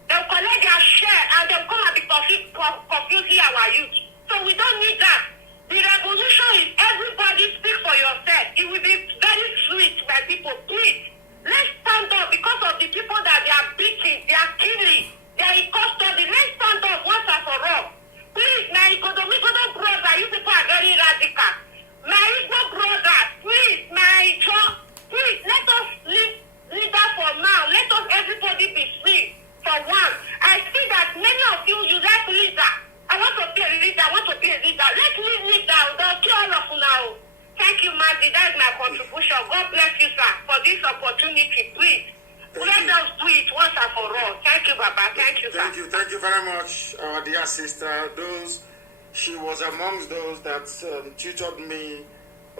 They will collect their share and they will come and be confusing our youth. So we don't need that. The revolution is everybody speak for yourself. It will be very sweet, my people. Please, let's stand up because of the people that they are beating, they are killing, they are in custody. Let's stand up once and for all. Please, my Igbo brother, you people are very radical. My Igbo brother, please, please, let us leave that for now. Let us everybody be free for once. I see that many of you like leader. I want to be a leader. Let me lead that. Mazi, that's my contribution. God bless you, sir, for this opportunity. Please, let us do it once and for all. Thank you, Baba. Thank you, sir. Thank you very much, our dear sister. She was amongst those that tutored me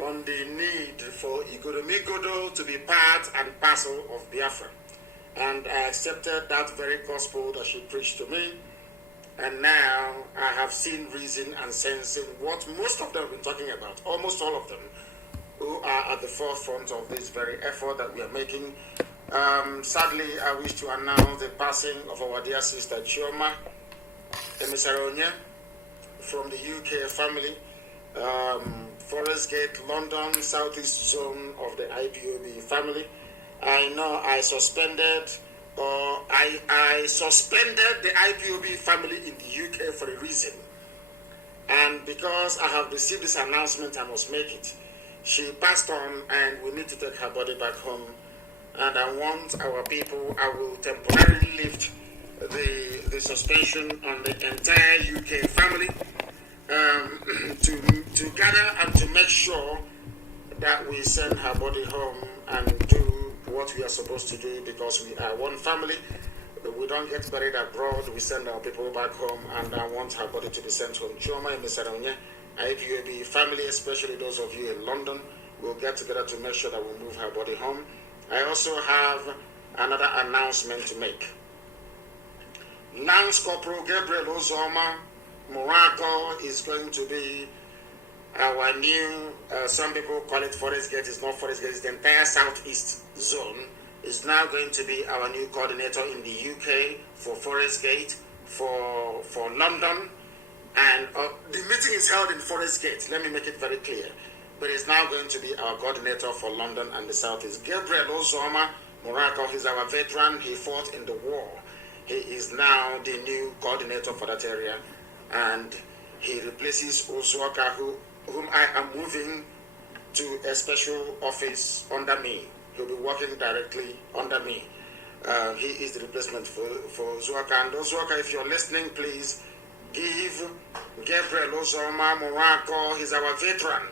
on the need for Igodo to be part and parcel of Biafra. And I accepted that very gospel that she preached to me. And now I have seen reason and sensing what most of them have been talking about, almost all of them, who are at the forefront of this very effort that we are making. Sadly, I wish to announce the passing of our dear sister Chioma Emisaronye from the UK family, Forest Gate, London, Southeast Zone of the IPOB family. I know I suspended the IPOB family in the UK for a reason. And because I have received this announcement, I must make it. She passed on and we need to take her body back home. And I want our people, I will temporarily lift the suspension on the entire UK family to gather and to make sure that we send her body home and do what we are supposed to do, because we are one family. We don't get buried abroad, we send our people back home, and I want her body to be sent home. Chioma Emisaronye, IPOB family, especially those of you in London, will get together to make sure that we move her body home. I also have another announcement to make. Lance Corporal Gabriel Ozoma Morago is going to be our new, some people call it Forest Gate. It's not Forest Gate, it's the entire Southeast Zone. Is now going to be our new coordinator in the UK for Forest Gate, for London. And the meeting is held in Forest Gate, let me make it very clear. But he's now going to be our coordinator for London and the Southeast. Gabriel Ozoma Morago, he's our veteran, he fought in the war. He is now the new coordinator for that area. And he replaces Ozuoka, whom I am moving to a special office under me. He'll be working directly under me. He is the replacement for Ozuoka. And Ozuoka, if you're listening, please give Gabriel Ozoma Morago, he's our veteran.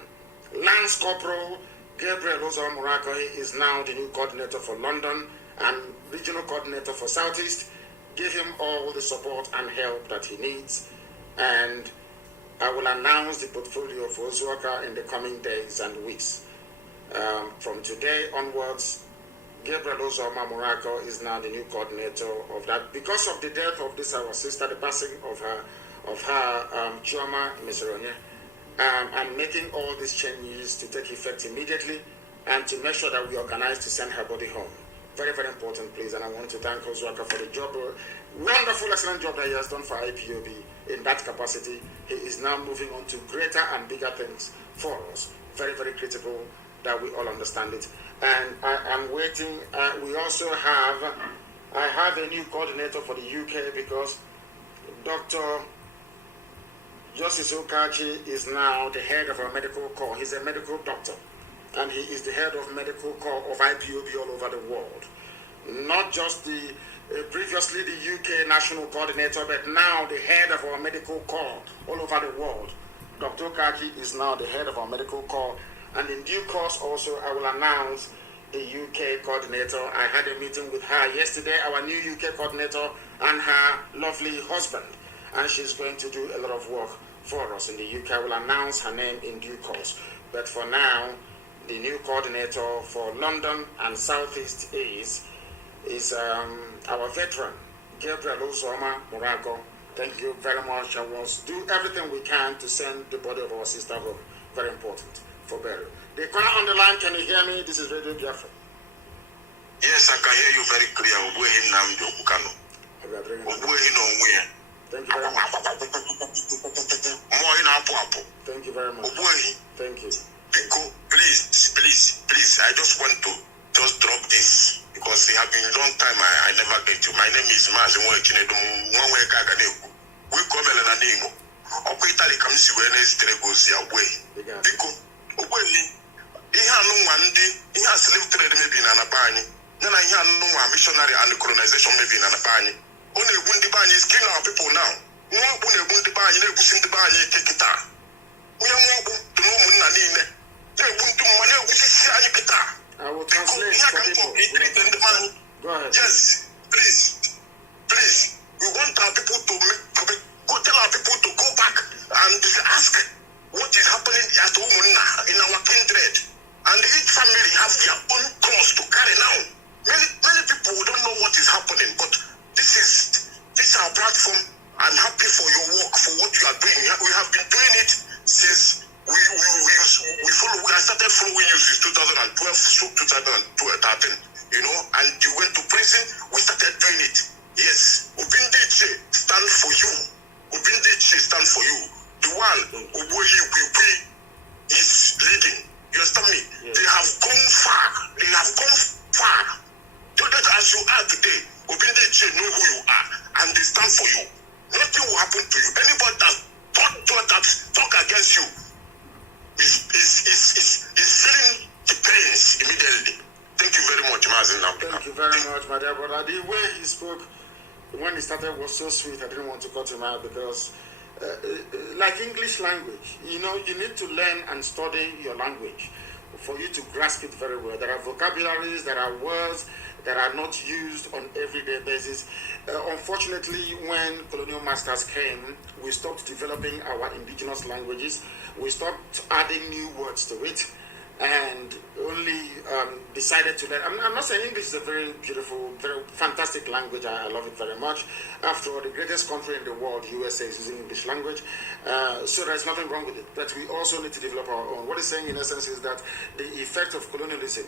Lance Corporal Gabriel Ozoma Morago is now the new coordinator for London and regional coordinator for Southeast. Give him all the support and help that he needs. And I will announce the portfolio for Ozuoka in the coming days and weeks. From today onwards, Gabriel Ozoma Morago is now the new coordinator of that. Because of the death of this our sister, the passing of her Chioma Emisaronye, I'm making all these changes to take effect immediately and to make sure that we organize to send her body home. Very, very important, please. And I want to thank Ozuoka for the job, wonderful, excellent job that he has done for IPOB in that capacity. He is now moving on to greater and bigger things for us. Very, very critical that we all understand it. And I am waiting. I have a new coordinator for the UK because Dr. Justice Okachi is now the head of our medical corps. He's a medical doctor, and he is the head of medical corps of IPOB all over the world. Not just previously the UK national coordinator, but now the head of our medical corps all over the world. Dr. Okachi is now the head of our medical corps, and in due course also I will announce the UK coordinator. I had a meeting with her yesterday, our new UK coordinator and her lovely husband, and she's going to do a lot of work for us in the UK. I will announce her name in due course. But for now, the new coordinator for London and Southeast is our veteran, Gabriel Ozoma Morago. Thank you very much. I will do everything we can to send the body of our sister home. Very important for burial. The corner on the line, can you hear me? This is Radio Biafra. Yes, I can hear you very clear. Mazi Nnamdi Kanu. Thank you very much. Thank you very much. Thank you. Please, I just want to just drop this because it has been a long time I never get you. My name is Mazi Nnamdi Kanu. We come in a name. Italy comes to Wednesday goes away. Because he had no one day, he has slave trade maybe in Anabani. Then I had no missionary and colonization maybe in Anabani. Only Bundibani is killing our people now. No Bundibani, no Bundibani, take it out. We are more to no Munanine. They want to money started following you since 2012, 2013, you know, and you went to prison, we started doing it. Yes, Obindiche stand for you. Obindiche stand for you. The one Oboyi is leading. You understand me? Yes. They have gone far. They have gone far. So that as you are today, Obindiche know who you are, and they stand for you. Nothing will happen to you. Anybody that talk against you is feeling the pains immediately. Thank you very much, Mazi Nnamdi. Thank you very much, my dear brother. The way he spoke when he started was so sweet. I didn't want to cut him out because, like English language, you know, you need to learn and study your language for you to grasp it very well. There are vocabularies, there are words that are not used on everyday basis. Unfortunately, when colonial masters came, we stopped developing our indigenous languages. We stopped adding new words to it, and only decided to learn. I'm not saying English is a very beautiful, very fantastic language. I love it very much. After all, the greatest country in the world, USA, is using English language. So there's nothing wrong with it. But we also need to develop our own. What it's saying, in essence, is that the effect of colonialism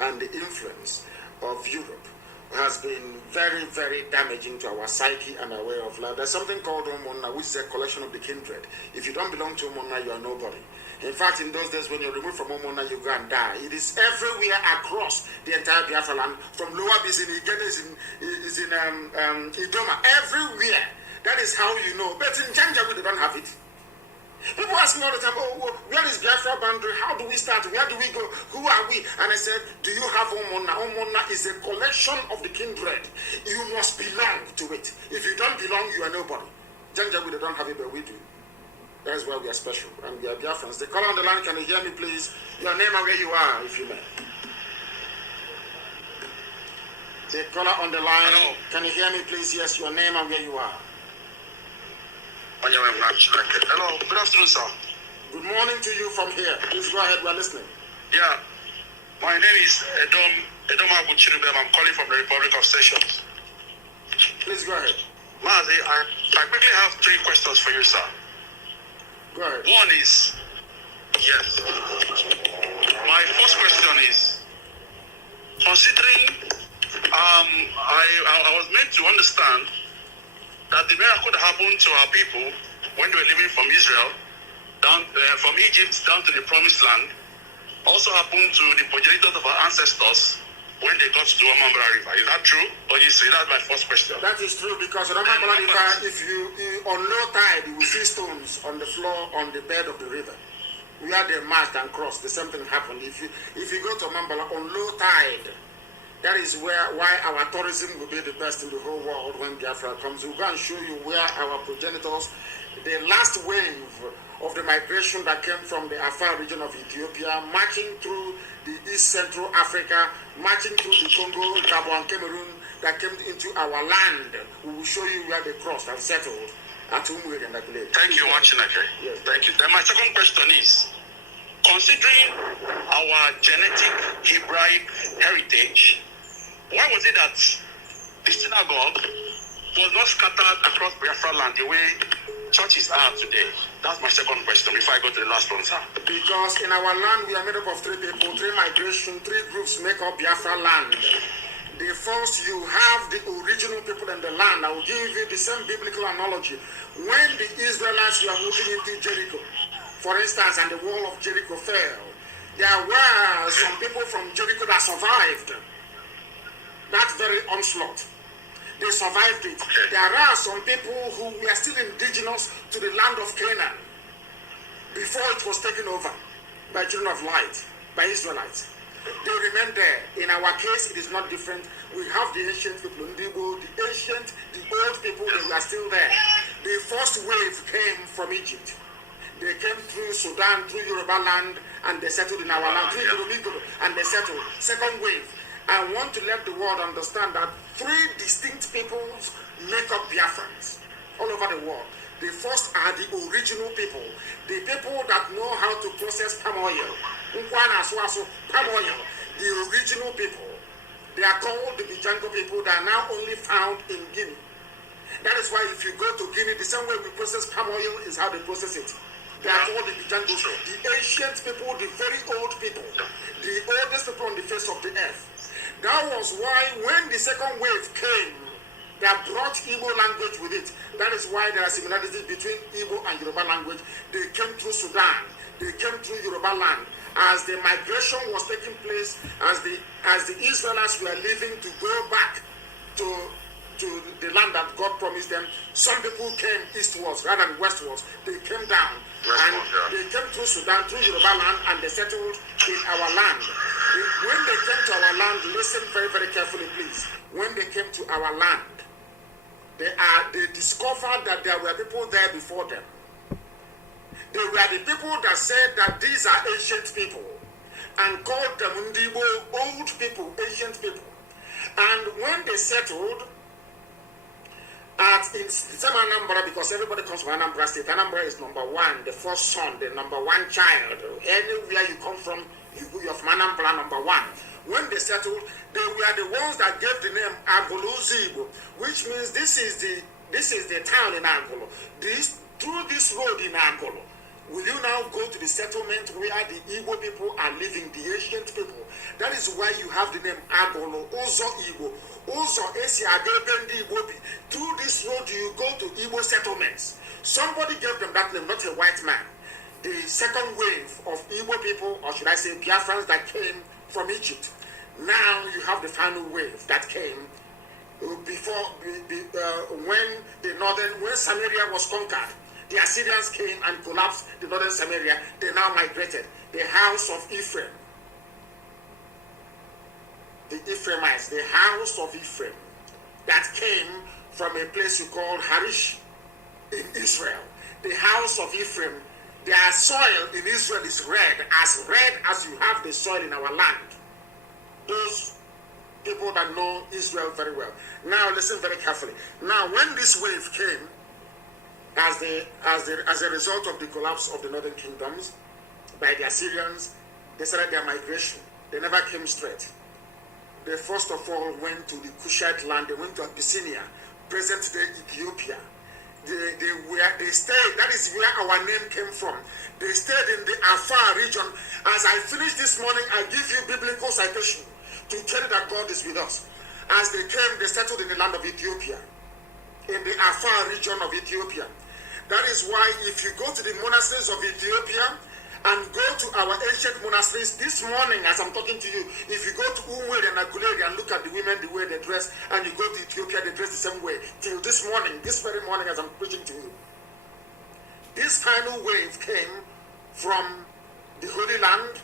and the influence of Europe has been very, very damaging to our psyche and our way of life. There's something called Omona, which is a collection of the kindred. If you don't belong to Omona, you are nobody. In fact, in those days, when you're removed from Omona, you go and die. It is everywhere across the entire Biafra land, from Lower Basin, Igene is in Idoma, everywhere. That is how you know. But in Janjaweed, they don't have it. People ask me all the time, oh, where is Biafra boundary? How do we start? Where do we go? Who are we? And I said, do you have Omona? Omona is a collection of the kindred. You must belong to it. If you don't belong, you are nobody. Janjaweed, they don't have it, but we do. That's why we are special, and we are Biafrans. The caller on the line, can you hear me, please? Your name and where you are, if you may. The caller on the line, hello. Can you hear me, please? Yes, your name and where you are. Hello, good afternoon, sir. Good morning to you from here. Please go ahead, we are listening. Yeah, my name is Edom Abuchirubem. I'm calling from the Republic of Seychelles. Please go ahead. Mazi, I quickly have 3 questions for you, sir. Go ahead. One is, yes. My first question is, considering I was meant to understand that the miracle that happened to our people when they were living from Israel, from Egypt down to the Promised Land, also happened to the progenitors of our ancestors when they got to the Amambra River. Is that true? Or you say that's my first question? That is true, because the Amambra River, if you on low tide, you will see stones on the floor on the bed of the river. We had a marched and crossed. The same thing happened. If you go to Amambra on low tide, that is why our tourism will be the best in the whole world when Biafra comes. We'll go and show you where our progenitors, the last wave of the migration that came from the Afar region of Ethiopia, marching through the East Central Africa, marching through the Congo, Gabon, Cameroon, that came into our land. We will show you where they crossed and settled at Umwe and Akule. Thank you, Machinake. Yes. Thank you. Then my second question is, considering our genetic Hebraic heritage, why was it that the synagogue was not scattered across Biafra land the way churches are today? That's my second question before I go to the last one, sir. Because in our land, we are made up of 3 people, 3 migration, 3 groups make up Biafra land. The first, you have the original people in the land. I will give you the same biblical analogy. When the Israelites were moving into Jericho, for instance, and the wall of Jericho fell, there were some people from Jericho that survived that very onslaught. They survived it. Okay. There are some people who were still indigenous to the land of Canaan before it was taken over by children of light, by Israelites. They remain there. In our case, it is not different. We have the ancient people, the old people, they were still there. The first wave came from Egypt. They came through Sudan, through Yoruba land, and they settled in our land, through Yoruba, and they settled. Second wave. I want to let the world understand that 3 distinct peoples make up Biafrans all over the world. The first are the original people, the people that know how to process palm oil. Palm oil, the original people. They are called the Bijango people that are now only found in Guinea. That is why if you go to Guinea, the same way we process palm oil is how they process it. They are called the Bijangos, the ancient people, the very old people, the oldest people on the face of the earth. That was why when the second wave came, that brought Igbo language with it. That is why there are similarities between Igbo and Yoruba language. They came through Sudan. They came through Yoruba land. As the migration was taking place, as the Israelites were leaving to go back to the land that God promised them, some people came eastwards rather than westwards. They came down and they came through Sudan, through Yoruba land, and they settled in our land. When they came to our land, listen very, very carefully, please. When they came to our land, they discovered that there were people there before them. They were the people that said that these are ancient people and called them Ndibo, old people, ancient people. And when they settled in same Anambra, because everybody comes from Anambra State, Anambra is number one, the first son, the number one child. Anywhere you come from, you're from Anambra, number one. When they settled, they were the ones that gave the name Agolo, which means this is the town in Agolo. Through this road in Agolo, will you now go to the settlement where the Igbo people are living, the ancient people? That is why you have the name Agolo, Ozo Igbo. Ozo Esi Agebendi Igbobi. Through this road, you go to Igbo settlements. Somebody gave them that name, not a white man. The second wave of Igbo people, or should I say Biafrans, that came from Egypt. Now you have the final wave that came before when Samaria was conquered. The Assyrians came and collapsed the northern Samaria. They now migrated. The house of Ephraim, the Ephraimites, the house of Ephraim, that came from a place you call Harish in Israel. The house of Ephraim, their soil in Israel is red as you have the soil in our land. Those people that know Israel very well. Now listen very carefully. Now when this wave came, as a result of the collapse of the northern kingdoms by the Assyrians, they started their migration. They never came straight. They first of all went to the Kushite land. They went to Abyssinia, present-day Ethiopia. They stayed. That is where our name came from. They stayed in the Afar region. As I finished this morning, I give you biblical citation to tell you that God is with us. As they came, they settled in the land of Ethiopia, in the Afar region of Ethiopia. That is why if you go to the monasteries of Ethiopia and go to our ancient monasteries this morning, as I'm talking to you, if you go to Umwe and Aguleri and look at the women, the way they dress, and you go to Ethiopia, they dress the same way. Till this morning, this very morning as I'm preaching to you, this final wave came from the Holy Land,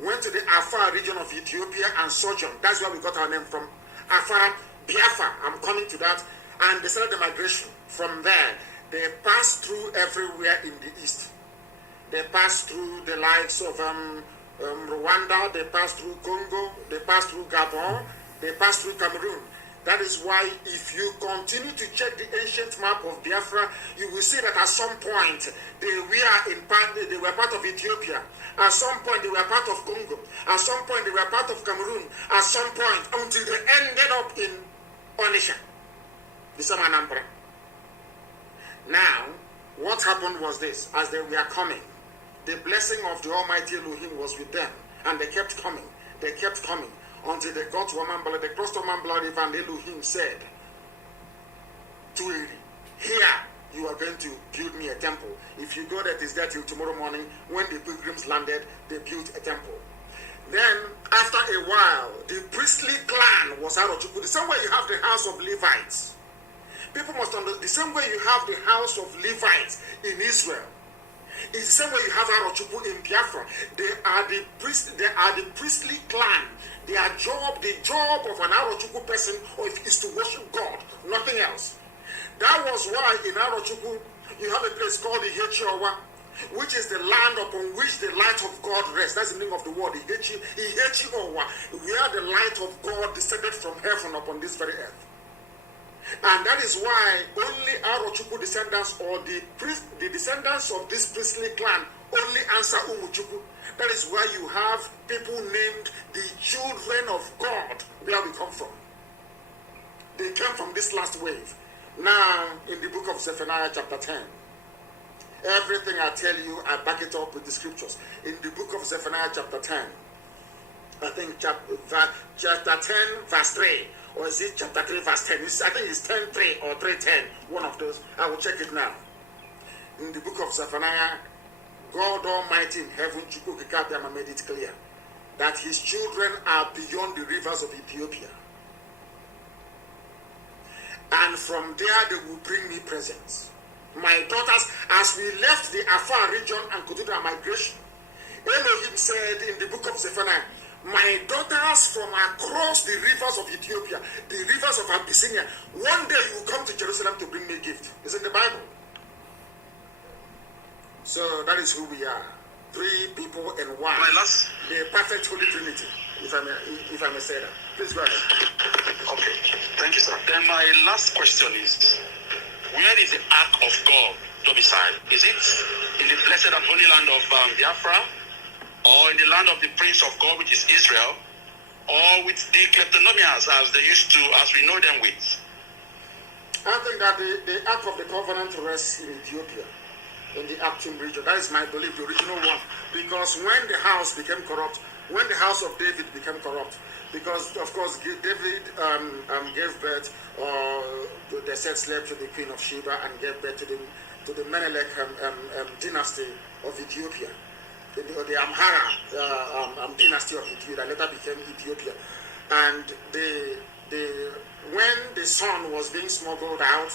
went to the Afar region of Ethiopia and sojourned. That's where we got our name from. Afar, Biafra, I'm coming to that. And they started the migration. From there, they passed through everywhere in the east. They passed through the likes of Rwanda, they passed through Congo, they passed through Gabon, they passed through Cameroon. That is why if you continue to check the ancient map of Biafra, you will see that at some point they were part of Ethiopia. At some point they were part of Congo. At some point they were part of Cameroon. At some point until they ended up in Onitsha, the same Anambra. Now, what happened was this: as they were coming, the blessing of the Almighty Elohim was with them, and they kept coming. They kept coming until they got to Omambala. They crossed Omambala River, and Elohim said to Eli, "Here you are going to build me a temple. If you go there, it is there till tomorrow morning." When the pilgrims landed, they built a temple. Then, after a while, the priestly clan was out of Chukwu. The same way you have the house of Levites. People must understand, the same way you have the house of Levites in Israel, it's the same way you have Arochukwu in Biafra. They are the priestly clan. The job of an Arochukwu person is to worship God, nothing else. That was why in Arochukwu you have a place called Ihechiowa, which is the land upon which the light of God rests. That's the name of the word, Ihechiowa, where the light of God descended from heaven upon this very earth. And that is why only Arochukwu descendants or the descendants of this priestly clan only answer Umuchukwu. That is why you have people named the children of God, where we come from. They came from this last wave. Now, in the book of Zephaniah chapter 10, Everything I tell you, I back it up with the scriptures. In the book of Zephaniah chapter 10, I think chapter 10 verse 3, or is it chapter 3 verse 10? I think it's 10:3 or 3:10, one of those. I will check it now. In the book of Zephaniah, God Almighty in heaven, Chukwukikabiyama, made it clear that his children are beyond the rivers of Ethiopia. And from there they will bring me presents. My daughters, as we left the Afar region and continued our migration, Elohim said in the book of Zephaniah, my daughters from across the rivers of Ethiopia, the rivers of Abyssinia, one day you will come to Jerusalem to bring me a gift. It's in the Bible. So that is who we are. Three people in one. The perfect Holy Trinity, if I may say that. Please go ahead. Okay, thank you, sir. Then my last question is, where is the Ark of God domicile? Is it in the blessed and holy land of Biafra, or in the land of the Prince of God, which is Israel, or with the kleptonomians as they used to, as we know them with? I think that the Ark of the Covenant rests in Ethiopia, in the Actum region. That is my belief, the original one. Because when the house became corrupt, when the house of David became corrupt, because of course David gave birth, or they said slave to the Queen of Sheba, and gave birth to the Menelik dynasty of Ethiopia, the Amhara dynasty of Ethiopia, that later became Ethiopia. And when the son was being smuggled out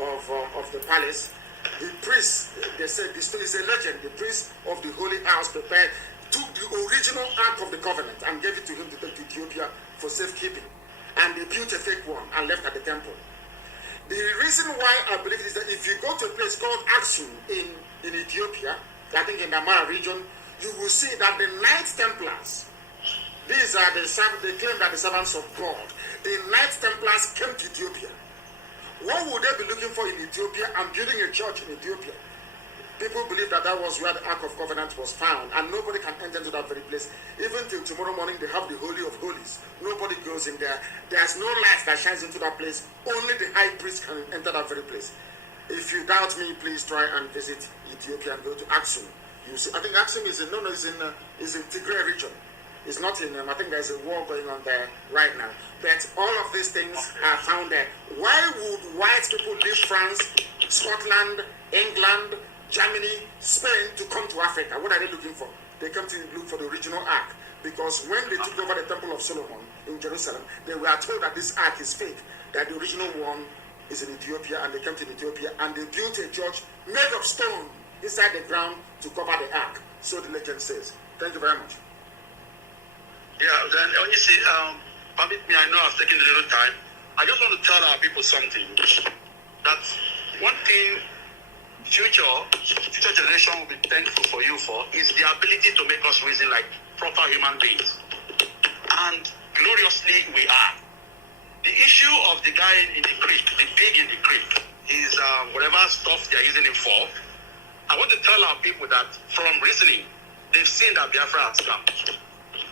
of the palace, the priest, they said, this is a legend, the priest of the holy house took the original Ark of the Covenant and gave it to him to take to Ethiopia for safekeeping. And they built a fake one and left at the temple. The reason why I believe is that if you go to a place called Aksum in Ethiopia, I think in the Amhara region, you will see that the Knights Templars, these are they claim that the servants of God, the Knights Templars came to Ethiopia. What would they be looking for in Ethiopia and building a church in Ethiopia? People believe that was where the Ark of Covenant was found, and nobody can enter into that very place. Even till tomorrow morning, they have the Holy of Holies. Nobody goes in there. There's no light that shines into that place. Only the high priest can enter that very place. If you doubt me, please try and visit Ethiopia and go to Aksum. You see, I think Aksum is in Tigray region. It's not in I think there's a war going on there right now. But all of these things are found there. Why would white people leave France, Scotland, England, Germany, Spain to come to Africa? What are they looking for? They come to look for the original Ark. Because when they took over the Temple of Solomon in Jerusalem, they were told that this Ark is fake, that the original one is in Ethiopia, and they came to Ethiopia and they built a church made of stone inside the ground to cover the Ark. So the legend says. Thank you very much. Yeah, then you see, permit me, I know I've taken a little time. I just want to tell our people something. That one thing future generation will be thankful for you for is the ability to make us reason like proper human beings. And gloriously we are. The issue of the guy in the creek, the pig in the creek, is whatever stuff they're using him for. I want to tell our people that from reasoning, they've seen that Biafra has come.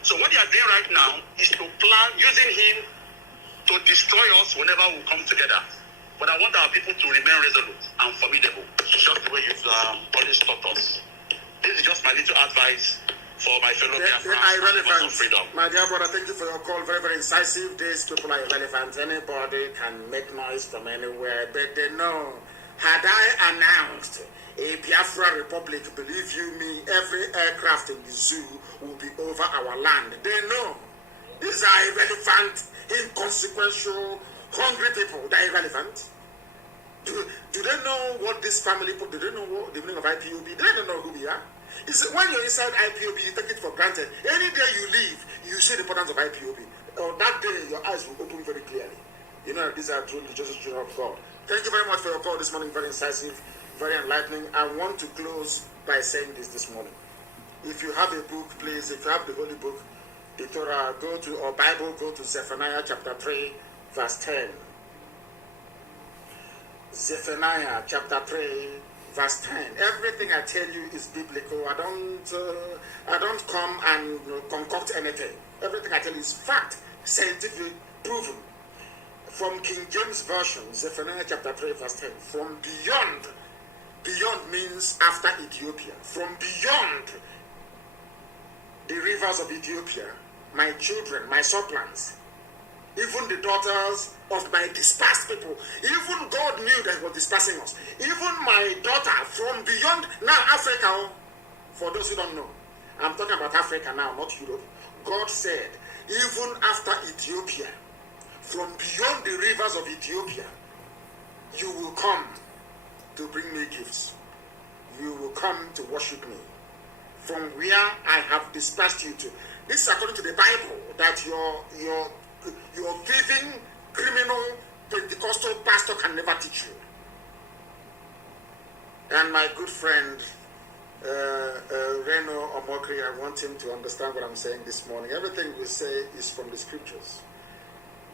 So what they are doing right now is to plan using him to destroy us whenever we come together. But I want our people to remain resolute and formidable, just the way you've always taught us. This is just my little advice for my fellow Biafrans of freedom. My dear brother, thank you for your call. Very, very incisive. These people are irrelevant. Anybody can make noise from anywhere, but they know. Had I announced a Biafra Republic, believe you me, every aircraft in the zoo will be over our land. They know. These are irrelevant, inconsequential, hungry people. They're irrelevant. Do they know what this family put? Do they know what the meaning of IPOB? They don't know who we are. It's when you're inside IPOB, you take it for granted. Any day you leave, you see the importance of IPOB. Or that day, your eyes will open very clearly. You know, these are truly just children of God. Thank you very much for your call this morning. Very incisive, very enlightening. I want to close by saying this morning. If you have a book, please, if you have the Holy Book, the Torah, go to, or Bible, go to Zephaniah chapter 3, verse 10. Zephaniah chapter 3, verse 10. Everything I tell you is biblical. I don't come and concoct anything. Everything I tell you is fact, scientifically proven. From King James Version, Zephaniah chapter 3, verse 10. From beyond Beyond means after Ethiopia. From beyond the rivers of Ethiopia, my children, my supplants, even the daughters of my dispersed people, even God knew that He was dispersing us. Even my daughter from beyond, now Africa, for those who don't know, I'm talking about Africa now, not Europe. God said, even after Ethiopia, from beyond the rivers of Ethiopia, you will come to bring me gifts. You will come to worship me. From where I have dispersed you to. This is according to the Bible, that your thieving, criminal, Pentecostal pastor can never teach you. And my good friend, Reno Omokri, I want him to understand what I'm saying this morning. Everything we say is from the scriptures.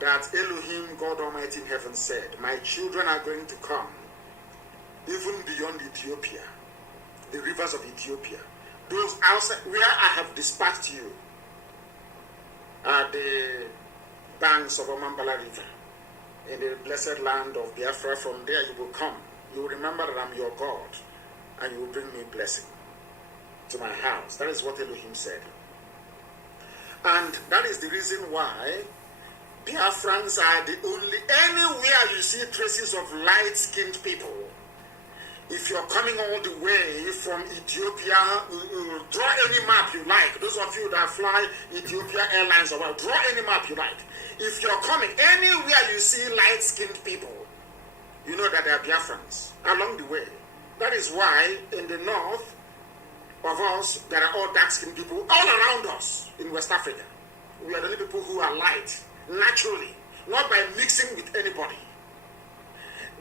That Elohim, God Almighty in heaven said, my children are going to come even beyond Ethiopia, the rivers of Ethiopia. Those outside where I have dispatched you are the banks of Omambala River, in the blessed land of Biafra. From there you will come. You will remember that I'm your God, and you will bring me blessing to my house. That is what Elohim said. And that is the reason why Biafrans are the only, anywhere you see traces of light-skinned people, if you're coming all the way from Ethiopia, draw any map you like. Those of you that fly Ethiopia Airlines, or draw any map you like. If you're coming anywhere you see light-skinned people, you know that they are Biafrans along the way. That is why in the north of us, there are all dark-skinned people all around us in West Africa. We are the only people who are light, naturally, not by mixing with anybody.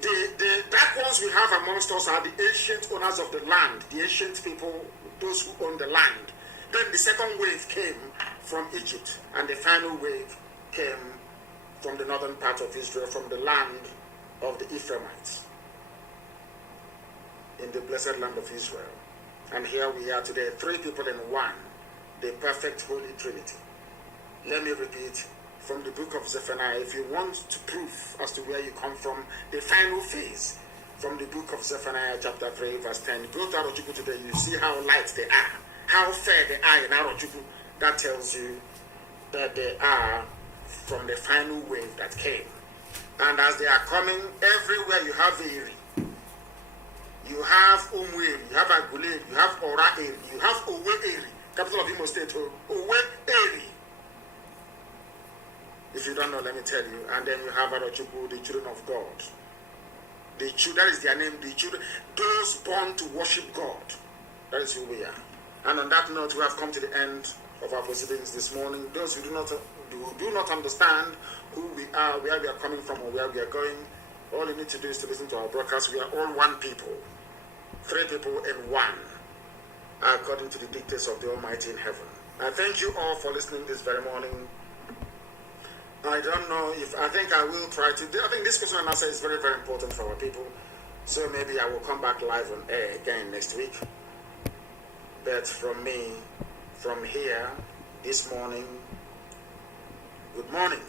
The dark ones we have amongst us are the ancient owners of the land, the ancient people, those who own the land. Then the second wave came from Egypt, and the final wave came from the northern part of Israel, from the land of the Ephraimites, in the blessed land of Israel. And here we are today, 3 people in one, the perfect Holy Trinity. Let me repeat from the book of Zephaniah. If you want to prove as to where you come from, the final phase, from the book of Zephaniah chapter 3 verse 10. Go to Arochukwu today, you see how light they are, how fair they are in Arochukwu. That tells you that they are from the final wave that came. And as they are coming, everywhere you have Eri, you have Umweri, you have Aguleri, you have Ora Eri, you have Owe Eri, capital of Imo State, Owe Eri. If you don't know, let me tell you. And then you have Arochukwu, the children of God. The children, that is their name, the children, those born to worship God. That is who we are. And on that note, we have come to the end of our proceedings this morning. Those who do not understand who we are, where we are coming from, or where we are going, all you need to do is to listen to our broadcast. We are all one people, 3 people in one, according to the dictates of the Almighty in heaven. I thank you all for listening this very morning. I don't know if, I think I will try to do, I think this question and answer is very, very important for our people. So maybe I will come back live on air again next week. But from me, from here, this morning, good morning.